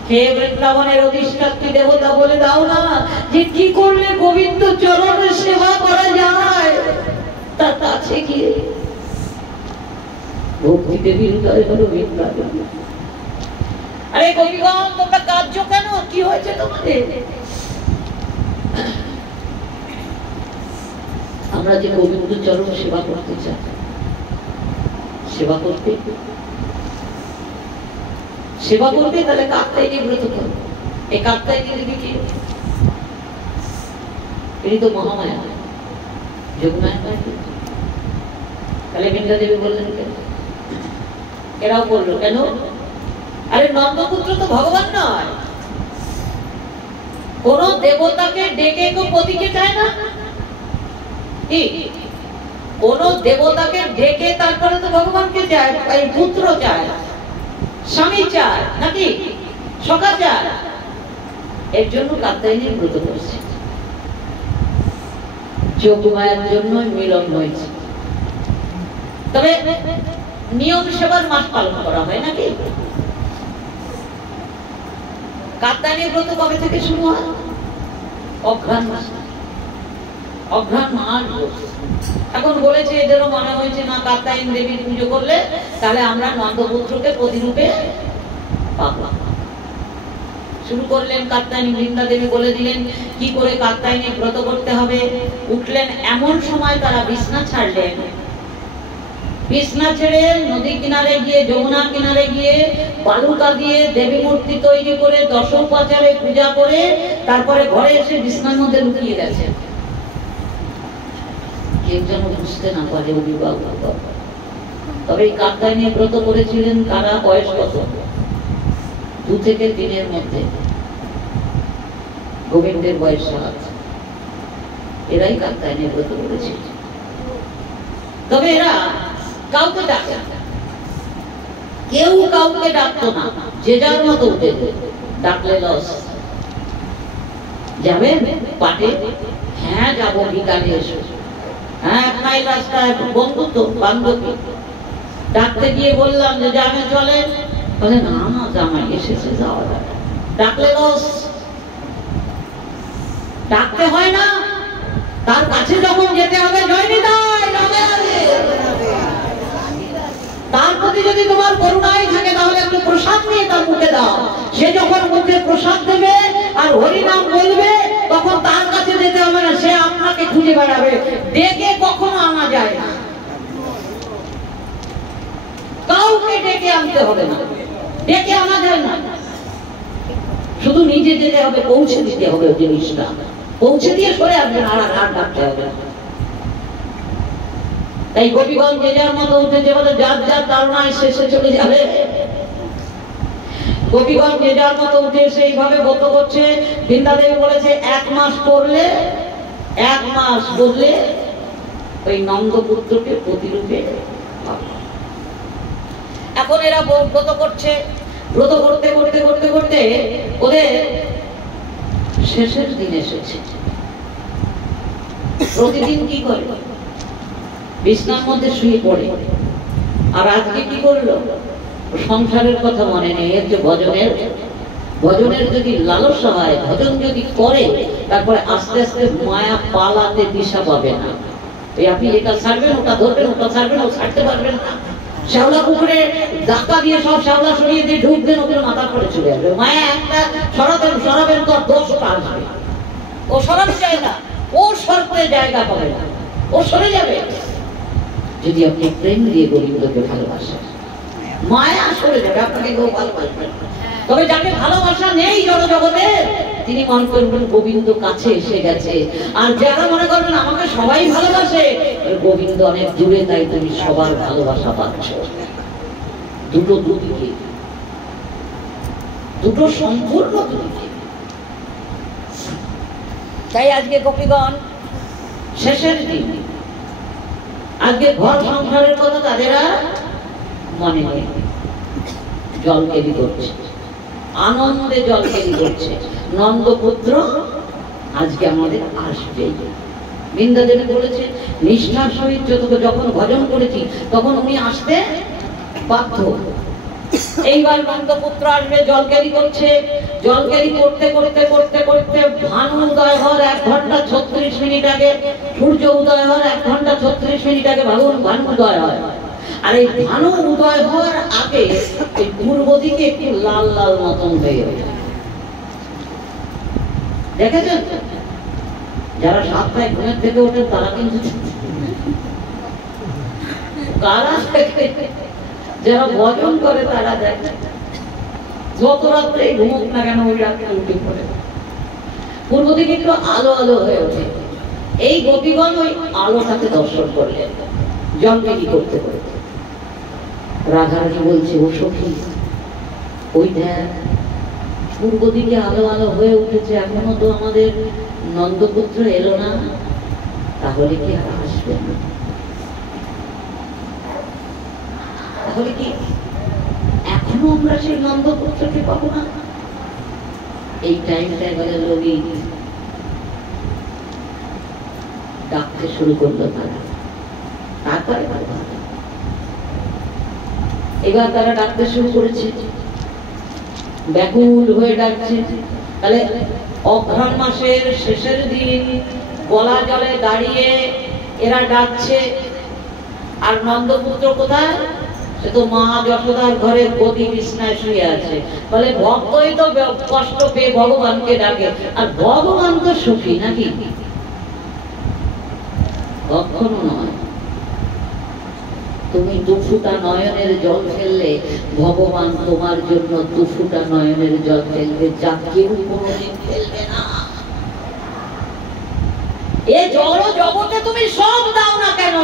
হে বৃন্দাবনের অধিষ্ঠাত্রী দেবতা বলে দাও না যে কি করলে গোবিন্দ চরণের সেবা করা যায়? তার কাছে গিয়ে ভক্তি দেবীর হৃদয় হলো বৃন্দাবন। আরে গোপীগণ তোমরা কাঁদছো কেন? কি হয়েছে তোমাদের? আমরা যে গোবিন্দ চরণ সেবা করতে চাই, সেবা করতে তাহলে কাত্যায়নী ব্রত করো। এই কাত্যায়নী দেবী কি? এটি তো মহামায়া, যোগমায়া। তাহলে বৃন্দা দেবী বললেন কেন? এরাও বললো কেন? আরে নন্দপুত্র তো ভগবান নয়, কোন দেবতাকে ডেকে কেউ পতিকে চায় না। কোন দেবতাকে ডেকে তারপরে তো ভগবানকে চায়, এই পুত্র চায়, স্বামী চায়, নাকি সখা চায়। এর জন্য কাত্যায়নী ব্রত করছে, যোগমায়ার জন্য মিলন হয়েছে। তবে নিয়ম সেবার মাস পালন করা হয় নাকি? কাত্যায়নী ব্রত কবে থেকে শুরু হয়? অঘ্রাণ মাস। অঘ্রাণ মাস এখন বলেছে, এদেরও মনে হয়েছে না কাত্যায়নী দেবীর পুজো করলে তাহলে আমরা নন্দপুত্রকে প্রতিরূপে পাবো। শুরু করলেন কাত্যায়নী। বৃন্দা দেবী বলে দিলেন কি করে কাত্যায়নী ব্রত করতে হবে। উঠলেন এমন সময় তারা বিছনা ছাড়লেন, বিছনা ছেড়ে নদী কিনারে গিয়ে, যমুনা কিনারে গিয়ে বালুকা দিয়ে দেবী মূর্তি তৈরি করে দশোপচারে পূজা করে তারপরে ঘরে এসে বিছনার মধ্যে লুকিয়ে গেছে। কেউ যেন বুঝতে না পারে অভিভাবক। তবে এই কাত্যায়নী ব্রত করেছিলেন কারা? বয়স কত? 2 থেকে 3 মধ্যে। গোবিন্দের বয়স 7। এরাই কাত্যায়নী ব্রত করেছিল। তবে এরা কাউকে ডাকে না, কেউ কাউকে ডাকতো না, যে যার মতো উঠে ডাকলে লস। যাবেন পাটে? হ্যাঁ যাবো, বিকালে এসো। হ্যাঁ, 1 মাইল রাস্তায়, বন্ধু তো, বান্ধবী। ডাকতে গিয়ে বললাম যে যাবে, চলেন? বলে না না, জামাই এসেছে, যাওয়া যাবে। ডাকলে লস। ডাকতে হয় না, তার কাছে যখন যেতে হবে, তার প্রতি যদি তোমার করুণাই থাকে তাহলে একটু প্রসাদ নিয়ে তার মুখে দাও। সে যখন মুখে প্রসাদ দেবে আর হরিনাম বলবে, তখন তার কাছে যেতে হবে না, সে আপনাকে খুঁজে বেড়াবে। ডেকে কখনো আনা যায় না, কাউকে ডেকে আনতে হবে না, ডেকে আনা যায় না। শুধু নিজে যেতে হবে, পৌঁছে দিতে হবে জিনিসটা, পৌঁছে দিয়ে সরে আসবেন, আর ডাকতে হবে। তাই গোপীগণ যে যার মতো উঠেছে, বলে যার যার তাড়নায় শেষে চলে যাবে। গোপীগণ যে যার মতো উঠে সেইভাবে ব্রত করছে। বৃন্দাদেবী বলেছে 1 মাস করলে, 1 মাস বললে ওই নন্দপুত্রকে প্রতিরূপে। এখন এরা ব্রত করছে, ব্রত করতে করতে করতে করতে ওদের শেষের দিন এসেছে। প্রতিদিন কি করে? বিছনার মধ্যে শুয়ে পড়ে। আর আজকে কি করলো? সংসারের কথা মনে নেই, এর যে ভজনের যদি লালসা হয়, ভজন যদি করে, তারপরে আস্তে আস্তে মায়া পালাতে দিশা পাবে না। এই আপনি এটা ছাড়বেন, ওটা ধরবেন, ওটা ছাড়বেন, ও ছাড়তে পারবেন না। শ্যাওলা পুকুরে ধাক্কা দিয়ে সব শ্যাওলা সরিয়ে দিয়ে ঢুকবেন, ওদের মাথা পড়ে চলে আসবে। মায়া একটা সরাবেন তো 10টা আসবে। ও সরাতে চায় না, ও সরতে জায়গা পাবে না, ও সরে যাবে। যদি আপনি প্রেম দিয়ে গোবিন্দকে ভালোবাসেন, মায়া সরে যাবে, আপনাকে কেউ ভালোবাসবেন। তবে যাকে ভালোবাসা নেই জগতে, তিনি মনে করবেন গোবিন্দ কাছে এসে গেছে। আর যারা মনে করবেন আমাকে সবাই ভালোবাসে, গোবিন্দ অনেক দূরে, তাই তুমি সবার ভালোবাসা পাচ্ছ। দুটো দুদিকে, দুটো সম্পূর্ণ দুদিকে। তাই আজকে গোপীগণ শেষের দিন, আজকে ঘর সংসারের কথা তাদের মনে নেই, জল কেলি করছে, আনন্দে জল কেলি করছে। নন্দপুত্র আজকে আমাদের আসবে। বৃন্দাদেবী বলেছে নিষ্ঠার সহিত যখন ভজন করেছি, তখন উনি আসতে বাধ্য। এইবার নন্দপুত্র আসবে, জল কেলি করছে। জল কেলি করতে করতে করতে করতে ভানু উদয় হওয়ার 1 ঘন্টা 36 মিনিট আগে, সূর্য উদয় হওয়ার 1 ঘন্টা 36 মিনিট আগে ভানু উদয় হয়। আর এই ভানু উদয় হওয়ার আগে এই পূর্ব দিকে একটু লাল লাল মতন হয়ে যায়। দেখেছেন? যারা 7টায় ঘুমের থেকে ওঠেন তারা কিন্তু, কারা দেখে, যারা ভজন করে তারা দেখে। যত রাত্রে ঘুমোক না কেন, ওই রাত্রে উঠে পড়ে পূর্ব দিকে একটু আলো আলো হয়ে ওঠে। এই গোপীগণ ওই আলোটাকে দর্শন করলেন জলকেলি করতে করতে। রাধারানী বলছে, ও সখী, ওই দেখ পূর্ব দিকে আলো আলো হয়ে উঠেছে, এখনো তো আমাদের নন্দপুত্র এলো না, তাহলে কি আর আসবে না? তাহলে কি এখনো আমরা সেই নন্দপুত্রকে পাবো না? এই টাইমটায় গেলে লোকই ডাকতে শুরু করলো তারা। তারপরে এবার তারা ডাকতে শুরু করেছে, ব্যাকুল হয়ে ডাকছে। তাহলে অঘ্রাণ মাসের শেষের দিন গলা জলে দাঁড়িয়ে এরা ডাকছে। আর নন্দপুত্র কোথায়? সে তো মা যশোদার ঘরে গদি বিছনায় শুয়ে আছে। বলে ভক্তই তো কষ্ট পেয়ে ভগবানকে ডাকে, আর ভগবান তো সুখী নাকি? কখনো নয়। তুমি 2 ফোঁটা নয়নের জল ফেললে ভগবান তোমার জন্য 2 ফোঁটা নয়নের জল ফেলবে, যা কেউ কোনোদিন ফেলবে না। এ জড় জগতে তুমি সব দাও না কেন,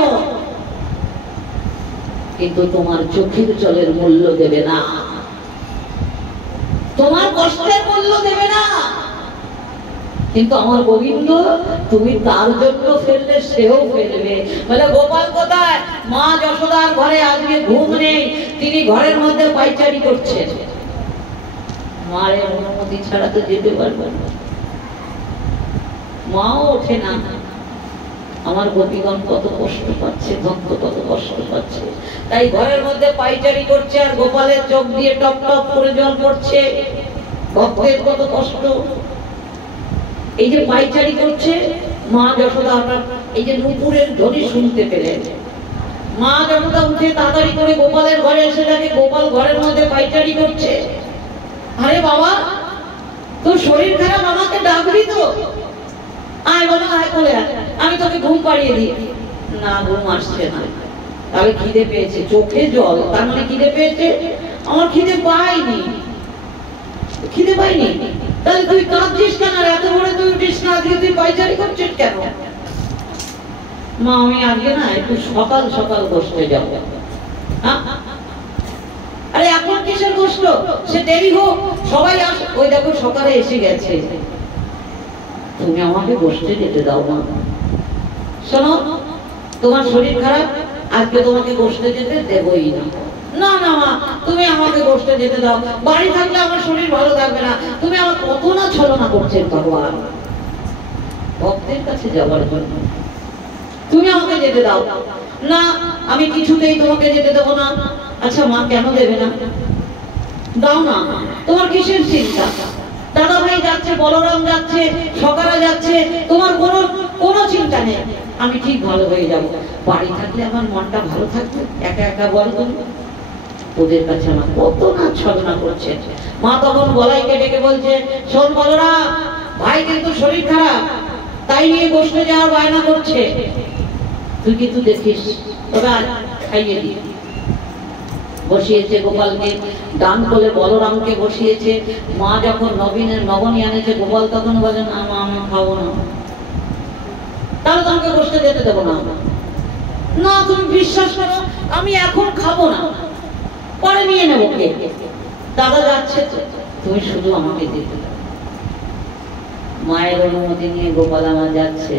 কিন্তু তোমার চোখের জলের মূল্য দেবে না, তোমার কষ্টের মূল্য দেবে না। কিন্তু আমার গোবিন্দ, তুমি তার জন্য ফেললে সেও ফেলবে। বলে গোপাল কোথায়? মা যশোদার ঘরে আজকে ঘুম নেই, তিনি ঘরের মধ্যে পাইচারি করছেন। মায়ের অনুমতি ছাড়া তো যেতে পারবে না। মাও ওঠে না। আমার গোপীগণ কত কষ্ট পাচ্ছে, ভক্ত কত কষ্ট পাচ্ছে। তাই ঘরের মধ্যে পাইচারি করছে আর গোপালের চোখ দিয়ে টপ টপ করে জল পড়ছে। ভক্তের কত কষ্ট। এই যে পাইচারি করছে, মা যশোদা হঠাৎ এই যে নুপুরের ধ্বনি শুনতে পেলেন। মা যশোদা উঠে তাড়াতাড়ি করে গোপালের ঘরে এসে দেখে গোপাল ঘরের মধ্যে পাইচারি করছে। আরে বাবা, তোর শরীর খারাপ, আমাকে ডাকবি তো? আয় বাবা, আয় বলে আমি তোকে ঘুম পাড়িয়ে দিই। না, ঘুম আসছে না। তাহলে খিদে পেয়েছে, চোখে জল, তার মানে খিদে পেয়েছে। আমার খিদে পাইনি, খিদে পাইনি। তাহলে তুই কাঁদছিস কেন? এত বড় তুই উঠিস না, আজকে তুই পাইচারি করছিস কেন? মা, আমি আজকে না একটু সকাল সকাল বসতে যাবো। আরে এখন কিসের কষ্ট? সে দেরি হোক, সবাই আস। ওই দেখো সকালে এসে গেছে, তুমি আমাকে বসতে যেতে দাও না। শোনো, তোমার শরীর খারাপ, আজকে তোমাকে বসতে যেতে দেবই না। না না মা, তুমি আমাকে বসতে যেতে দাও। বাড়ি থাকলে আমার শরীর ভালো থাকবে না। তুমি আমার কত না ছলনা করছেন ভগবান ভক্তের কাছে যাওয়ার জন্য। তুমি আমাকে যেতে দাও। না, আমি কিছুতেই তোমাকে যেতে দেবো না। আচ্ছা মা, কেন দেবে না? দাও না। তোমার কিসের চিন্তা? দাদা ভাই যাচ্ছে, বলরাম যাচ্ছে, সকারা যাচ্ছে, তোমার কোনো চিন্তা নেই। আমি ঠিক ভালো হয়ে যাব। বাড়ি থাকলে আমার মনটা ভালো থাকবে। একা একা বল তুমি, ওদের কাছে আমার কত না ছলনা করছে। মা তখন বলাইকে ডেকে বলছে, শোন বলরাম, ভাই কিন্তু শরীর খারাপ, তাই নিয়ে বসতে যাওয়ার বায়না করছে। তুই কিন্তু দেখিস, তবে খাইয়ে দি। বসিয়েছে গোপালকে, ডান কোলে বলরামকে বসিয়েছে। মা যখন নবনী আনেছে, গোপাল তখন বলে, না মা, আমি খাবো না। তাহলে তোমাকে বসতে যেতে দেবো না। না, তুমি বিশ্বাস করো, আমি এখন খাবো না, পরে নিয়ে নেবো। কে? দাদা যাচ্ছে, তুমি শুধু আমাকে যেতে দাও। মায়ের অনুমতি নিয়ে গোপাল আমার যাচ্ছে।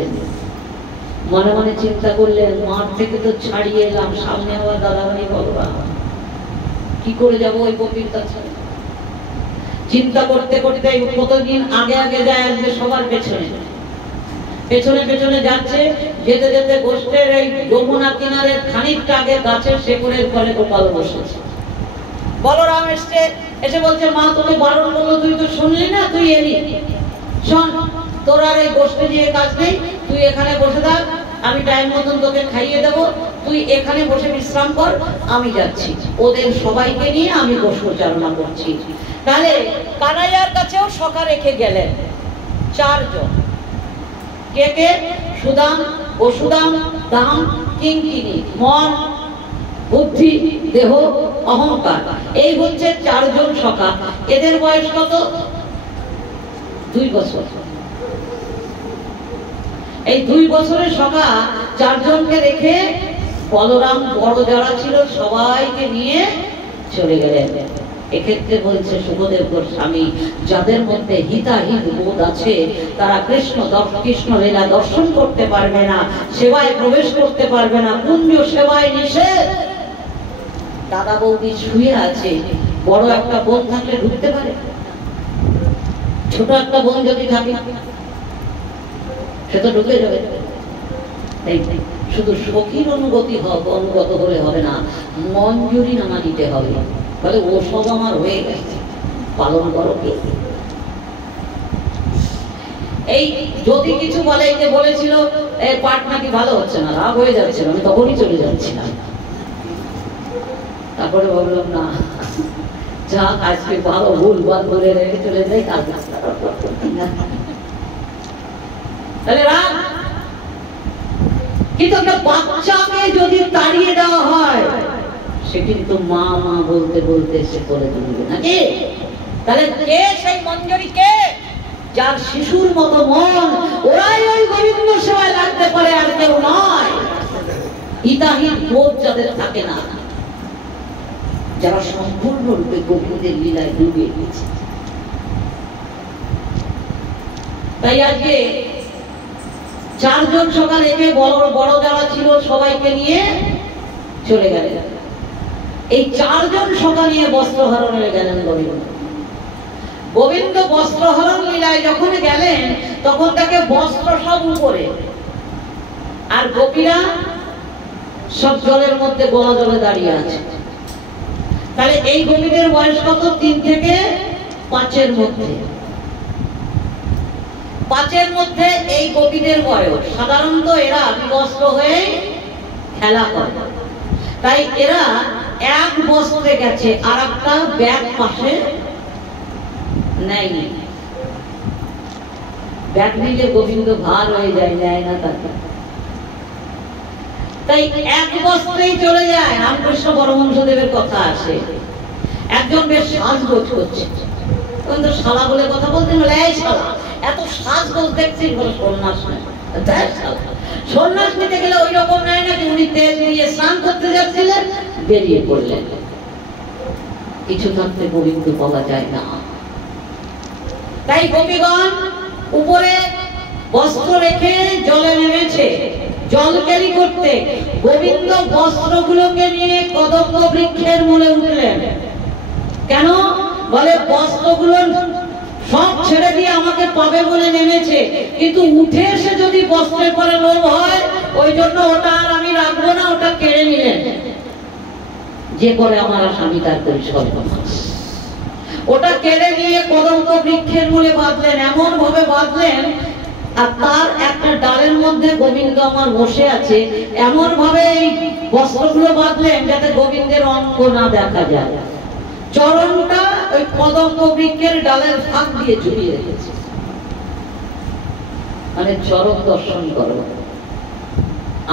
মনে মনে চিন্তা করলেন, মাঠ থেকে তো ছাড়িয়ে এলাম, সামনে আবার দাদা ভাই বলরাম, কি করে যাবো ওই গোপীর কাছে? চিন্তা করতে করতে কতদিন আগে আগে যায়, আসবে সবার পেছনে পেছনে পেছনে যাচ্ছে। যেতে যেতে গোষ্ঠের এই যমুনা কিনারের খানিকটা আগে গাছের শেকড়ের ফলে গোপাল বসেছে। বলরাম এসছে, এসে বলছে, মা তোকে বারণ করলো, তুই তো শুনলি না, তুই এলি। শোন, তোর আর এই গোষ্ঠে নিয়ে কাজ নেই, তুই এখানে বসে থাক, আমি টাইম মতন তোকে খাইয়ে দেবো, তুই এখানে বসে বিশ্রাম কর, আমি যাচ্ছি। ওদের সবাইকে নিয়ে আমি গোষ্ঠচারণা করছি। তাহলে কানাইয়ার কাছেও সখা রেখে গেলেন 4 জন। কে কে? সুদাম, বসুদাম, দাম, কিঙ্কিনী, মন, বুদ্ধি, দেহ, অহংকার। এই হচ্ছে 4 জন সখা। এদের বয়স কত? 2 বছর। এই 2 বছরের সখা 4 জনকে রেখে বলরাম বড় যারা ছিল সবাইকে নিয়ে চলে গেলেন। এক্ষেত্রে বলছে সুখদেব গোস্বামী, যাদের মধ্যে হিতাহিত বোধ আছে তারা কৃষ্ণ লীলা দর্শন করতে পারবে না, সেবায় প্রবেশ করতে পারবে না, কুঞ্জ সেবায় নিষেধ। দাদা বৌদি শুয়ে আছে, বড় একটা বোন থাকলে ঢুকতে পারে, ছোট একটা বোন যদি থাকে সে তো ঢুকে যাবে। শুধু সখীর অনুগত হলে হবে না, মঞ্জুরি নামা দিতে হবে। বলে ও সব আমার হয়ে গেছে, পালন করো কি? এই যদি কিছু বলে, এই যে বলেছিল পাঠ নাকি ভালো হচ্ছে না, রাগ হয়ে যাচ্ছিল, আমি তখনই চলে যাচ্ছিলাম। তারপরে ভাবলাম না, যা আজকে ভালো ভুল বাদ বলে রেখে চলে যাই, তাহলে রাগ। কিন্তু একটা বাচ্চাকে যদি তাড়িয়ে দেওয়া হয়, সে কিন্তু মা মা বলতে বলতে সে করে তুলবে নাকি? তাহলে কে সেই মঞ্জুরি? কে? যার শিশুর মতো মন, ওরাই ওই গোবিন্দ সেবায় লাগতে পারে, আর কেউ নয়। হিতাহিত বোধ যাদের থাকে না, যারা সম্পূর্ণরূপে গোবিন্দের লীলায় ডুবে গেছে। তাই আজকে 4 জন সকাল একে বড় যারা ছিল সবাইকে নিয়ে চলে গেলেন। এই 4 জন সকাল নিয়ে বস্ত্র হরণে গেলেন গোবিন্দ। গোবিন্দ বস্ত্রহরণ লীলায় যখন গেলেন তখন তাকে বস্ত্র সব উপরে, আর গোপীরা সব জলের মধ্যে গোলা জলে দাঁড়িয়ে আছে। তাহলে এই গোপীদের বয়স কত? 3 থেকে 5-এর মধ্যে। 5-এর মধ্যে এই গোপীদের বয়স। সাধারণত এরা বিবস্ত্র হয়ে খেলা করে, তাই এরা এক বস্ত্রে গেছে, আর একটা ব্যাগ পাশে নেয়নি। ব্যাগ নিলে গোবিন্দ ভার হয়ে যায়, নেয় না তাকে, তাই এক বস্ত্রেই চলে যায়। রামকৃষ্ণ পরমহংসদেবের কথা আসে, একজন বেশ সাজগোজ করছে, তখন তো শালা বলে কথা বলতেন, বলে এই শালা এত সাজগোজ দেখছিস, বলে সন্ন্যাস নেয়। সন্ন্যাস নিতে গেলে ওই রকম নেয় নাকি? উনি তেল দিয়ে স্নান করতে যাচ্ছিলেন, বেরিয়ে পড়লেন। কিছু থাকতে গোবিন্দ পাওয়া যায় না, তাই গোপীগণ উপরে বস্ত্র রেখে জলে নেমেছে জল ক্যারি করতে। গোবিন্দ বস্ত্রগুলোকে নিয়ে কদম্ব বৃক্ষের মূলে উঠলেন। কেন? বলে বস্ত্রগুলো সব ছেড়ে দিয়ে আমাকে পাবে বলে নেমেছে, কিন্তু উঠে এসে যদি বস্ত্রের পরে লোভ হয়, ওই জন্য ওটা আর আমি রাখবো না, ওটা কেড়ে নিলেন। যে করে আমার স্বামী তার পরিকল্পনা, ওটা কেড়ে নিয়ে কদম্ব বৃক্ষের মূলে বাঁধলেন, এমন ভাবে বাঁধলেন, আর তার একটা ডালের মধ্যে গোবিন্দ আমার বসে আছে, এমন ভাবে এই বস্ত্রগুলো বাঁধলেন যাতে গোবিন্দের অঙ্গ না দেখা যায়। চরণটা ওই কদম্ব বৃক্ষের ডালের ফাঁক দিয়ে ঝুলিয়ে রেখেছে, মানে চরণ দর্শন করো,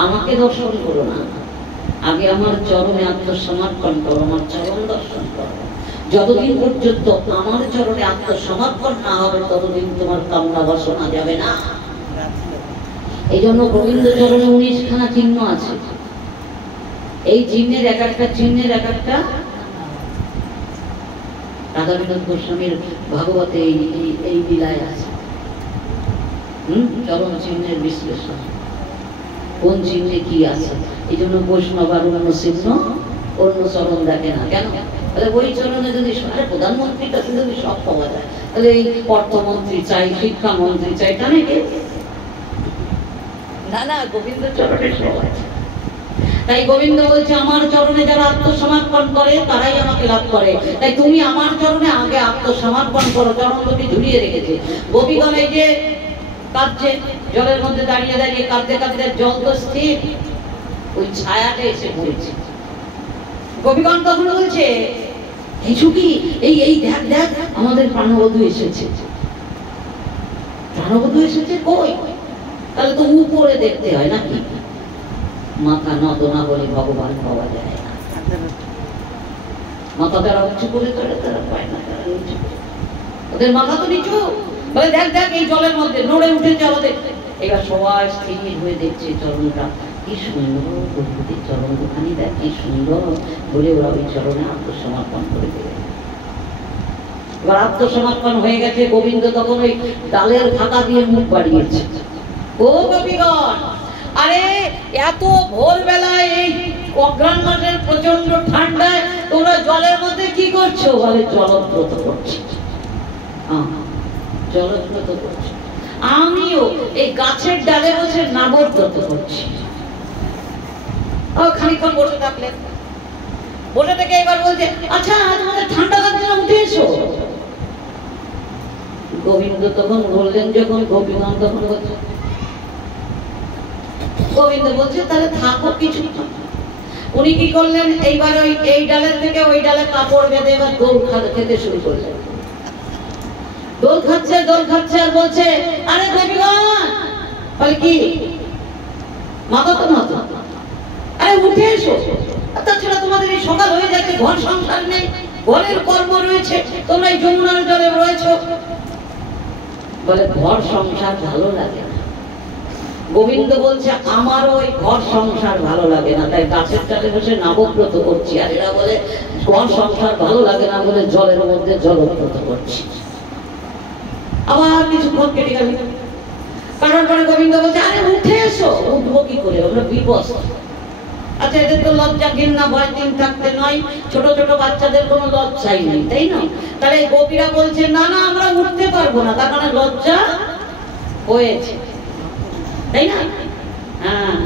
আমাকে দর্শন করো না, আগে আমার চরণে আত্মসমর্পণ করো, আমার চরণ দর্শন করো। যতদিন পর্যন্ত আমার চরণে আত্মসমর্পণ না হবে, ততদিন তোমার কামনা বাসনা যাবে না। এই জন্য গোবিন্দ চরণে 19খানা চিহ্ন আছে। এই চিহ্নের এক একটা চিহ্নের এক একটা রাধাবিনোদ গোস্বামীর ভাগবতে এই লীলায় আছে। চরণ চিহ্নের বিশ্লেষণ, কোন চিহ্নে কি আছে। এই জন্য বৈষ্ণব আর অন্য চিহ্ন, অন্য চরণ দেখে না। কেন? তাহলে ওই চরণে যদি প্রধানমন্ত্রীর কাছে যদি সব পাওয়া যায়, তাহলে এই অর্থমন্ত্রী চাই, শিক্ষামন্ত্রী চাই, তা নাকি? না না, গোবিন্দ চরণে সব আছে। তাই গোবিন্দ বলছে আমার চরণে যারা আত্মসমর্পণ করে তারাই আমাকে লাভ করে। তাই তুমি আমার চরণে আগে আত্মসমর্পণ করো। চরণ তুমি ঝুলিয়ে রেখেছে। গোপীগণ এই যে কাঁদছে, জলের মধ্যে দাঁড়িয়ে দাঁড়িয়ে কাঁদতে কাঁদতে, জল তো স্থির, ওই ছায়াটা এসে পড়েছে। গোপীগণ তখন বলছে, এই সুখী, এই দেখ দেখ, আমাদের প্রাণবধূ এসেছে। প্রাণবধূ এসেছে কই? তাহলে তো উপরে দেখতে হয় নাকি? মাথা নত না বলে ভগবান পাওয়া যায় না। মাথা তারা উঁচু করে ধরে, তারা পায় না, তারা নিচু, ওদের মাথা তো নিচু। বলে দেখ দেখ, এই জলের মধ্যে নড়ে উঠেছে আমাদের। এবার সবাই স্থির হয়ে দেখছে চরণটা, কি সুন্দর প্রকৃতির চরণ দুখানি, দেখ কি সুন্দর, বলে ওরা ওই চরণে আত্মসমর্পণ করে দেবে। এবার আত্মসমর্পণ হয়ে গেছে। গোবিন্দ তখন ওই ডালের ফাঁকা দিয়ে মুখ বাড়িয়েছে। ও গোপীগণ, আরে এত ভোরবেলায় এই অঘ্রাণ মাসের প্রচন্ড ঠান্ডায় তোমরা জলের মধ্যে কি করছো? বলে জলব্রত করছি। জলব্রত করছি। আমিও এই গাছের ডালে বসে নাগব্রত করছি। খানিকক্ষণ বসে থাকলেন, বসে থেকে এবার বলছে, আচ্ছা তোমাদের ঠান্ডা লাগছে না, উঠে এসো। গোবিন্দ তখন বললেন, যখন গোপীগণ তখন বলছে, গোবিন্দ বলছে তাহলে থাকো কিছু। উনি কি করলেন? এইবার ওই এই ডালের থেকে ওই ডালে কাপড় বেঁধে এবার দোল খেতে শুরু করলেন। দোল খাচ্ছে আর বলছে, আরে গোপীগণ, বলে কি? মাথা তো মাথা, আরে উঠে এসো। তাছাড়া তোমাদের এই সকাল হয়ে যাচ্ছে, ঘর সংসার নেই, ঘরের কর্ম রয়েছে, তোমরা এই যমুনার জলে রয়েছো। বলে ঘর সংসার ভালো লাগে না। গোবিন্দ বলছে আমার ওই ঘর সংসার ভালো লাগে না, তাই গাছের ডালে বসে নাগব্রত করছি। আর এরা বলে ঘর সংসার ভালো লাগে না বলে জলের মধ্যে জলব্রত করছি। আবার কিছুক্ষণ কেটে গেল, কারণ পরে গোবিন্দ বলছে, আরে উঠে এসো। উঠবো কি করে? আমরা বিবস্ত্র। আচ্ছা, এদের তো লজ্জা ঘৃণা ভয় দিন থাকতে নয়, ছোট ছোট বাচ্চাদের কোনো লজ্জাই নেই, তাই না? তাহলে গোপীরা বলছে না না আমরা উঠতে পারবো না, তার মানে লজ্জা হয়েছে, তাই না? হ্যাঁ,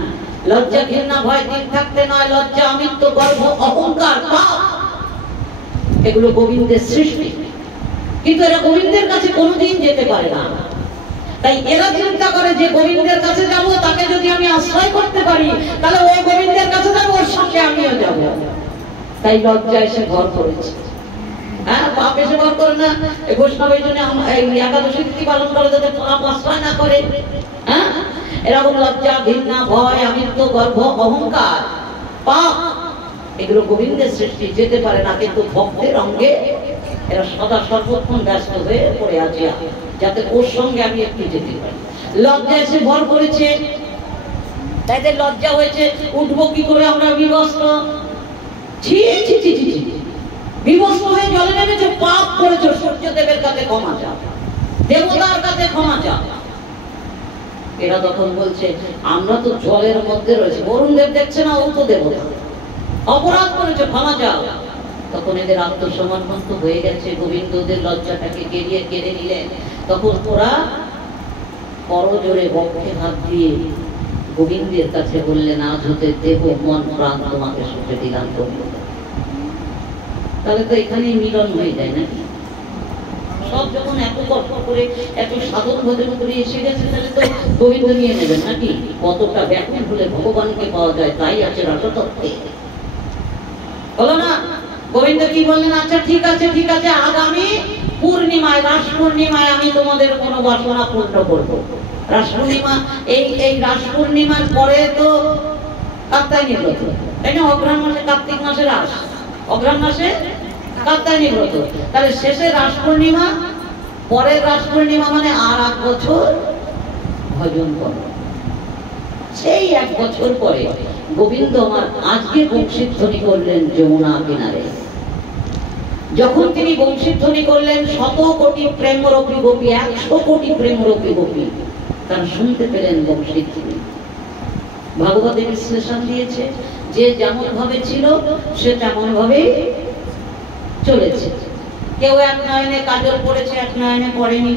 লজ্জা ঘৃণা ভয় দিন থাকতে নয়, লজ্জা অমিত্ব গর্ব অহংকার পাপ, এগুলো গোবিন্দের সৃষ্টি। কিন্তু এরা গোবিন্দের কাছে কোনোদিন যেতে পারে না। তাই এরা চিন্তা করে যে গোবিন্দের কাছে যাব, তাকে যদি আমি আশ্রয় করতে পারি তাহলে ওই গোবিন্দের কাছে যাবো, ওর সঙ্গে আমিও যাব। তাই লজ্জা এসে ভর করেছে। হ্যাঁ, পাপ এসে ভর করে না। এই বৈষ্ণবের জন্য একাদশী তিথি পালন করে যাতে পাপ আশ্রয় না করে। হ্যাঁ, এরকম লজ্জা ঘৃণা ভয় আমিত্ব গর্ব অহংকার পাপ, এগুলো গোবিন্দের সৃষ্টি, যেতে পারে না। কিন্তু ভক্তের অঙ্গে এরা সদা সর্বক্ষণ ব্যস্ত হয়ে পড়ে আছে, যাতে ওর সঙ্গে আমি একটু যেতে পারি। লজ্জা এসে ভর করেছে, তাদের লজ্জা হয়েছে, উঠবো কি করে আমরা বিবস্ত্র, ছি ছি ছি ছি, বিবস্ত্র হয়ে জলে নেমেছে, পাপ করেছে, সূর্যদেবের কাছে ক্ষমা চাও, দেবতার কাছে ক্ষমা চাও। এরা তখন বলছে আমরা তো জলের মধ্যে রয়েছে, বরুণ দেব দেখছে না, ও তো দেবতা, অপরাধ করেছে, ক্ষমা চাও। তখন এদের আত্মসমর্পণ তো হয়ে গেছে, গোবিন্দ ওদের লজ্জাটাকে কেড়ে নিলেন। তখন ওরা করজোড়ে বক্ষে হাত দিয়ে গোবিন্দের কাছে বললেন আজ হতে দেহ মন প্রাণ তোমাকে সঁপে দিলাম গোবিন্দ। তাহলে তো এখানেই মিলন হয়ে যায় নাকি? সব যখন এত কষ্ট করে এত সাধন ভজন করে এসে গেছে, তাহলে তো গোবিন্দ নিয়ে নেবেন নাকি? কতটা ব্যাকুল হলে ভগবানকে পাওয়া যায়, তাই আছে রসতত্ত্বে। বলো না, গোবিন্দ কি বললেন? আচ্ছা ঠিক আছে ঠিক আছে, আগামী পূর্ণিমায়, রাস পূর্ণিমায় আমি তোমাদের কোনো বাসনা পূর্ণ করবো। রাস পূর্ণিমা, এই রাস পূর্ণিমার পরে তো কাত্যায়নী ব্রত, তাই না? অঘ্রাণ মাসে কার্তিক মাসে রাস, অঘ্রাণ মাসে কাত্যায়নী ব্রত। তাহলে শেষে রাস পূর্ণিমা, পরের রাস পূর্ণিমা, মানে আর 1 বছর ভজন করো। সেই 1 বছর পরে গোবিন্দ আমার আজকে বংশীধ্বনি করলেন যমুনা কিনারে। যখন তিনি বংশীধ্বনি করলেন, 100 কোটি প্রেমরূপী গোপী, 100 কোটি প্রেমরূপী গোপী তারা শুনতে পেলেন বংশীধ্বনি। ভাগবতে বিশ্লেষণ দিয়েছে, যে যেমন ভাবে ছিল সে তেমন ভাবে চলেছে। কেউ এক নয়নে কাজল পড়েছে, এক নয়নে পড়েনি।